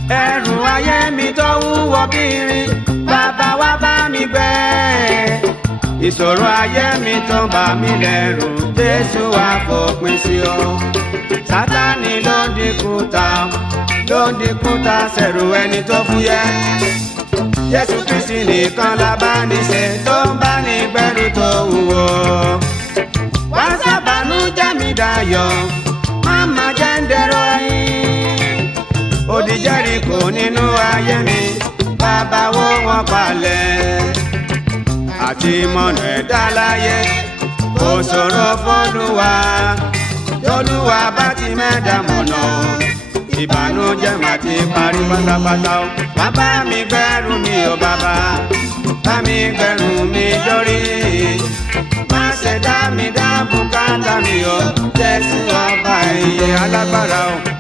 ẹrù ayé mi tó wúwo bírin bàbá wa bá mi gbé ìṣòro ayé mi tó bà mí lẹ́rù Jésù wá fòpin sí o Sátánì ló ń dínkù ta ṣẹ̀rù ẹni tó fúyẹ́ Jésù Kristi nìkan la bá ní ṣe tó ń bá ní gbẹ́rù tó wúwo wá sábànújẹ́ mi dayọ̀ máma jẹ́ ń dẹ̀rọ ẹ̀yìn odi Jẹ́ríkò nínú ayé mi bàbá wó wọn palẹ̀ àti mọ̀nà ẹ̀dá láyé kò ṣòro f'Olúwa t'Olúwa bá ti mẹ́dà mọ̀nà ìbànújẹ́ má ti parí pátápátá o wá bá mi gbẹ́rù mi o bàbá bá mi gbẹ́rù mi dórí má ṣe dá mi dá bùkátà mi o Jésù ọba ìyè alágbára o.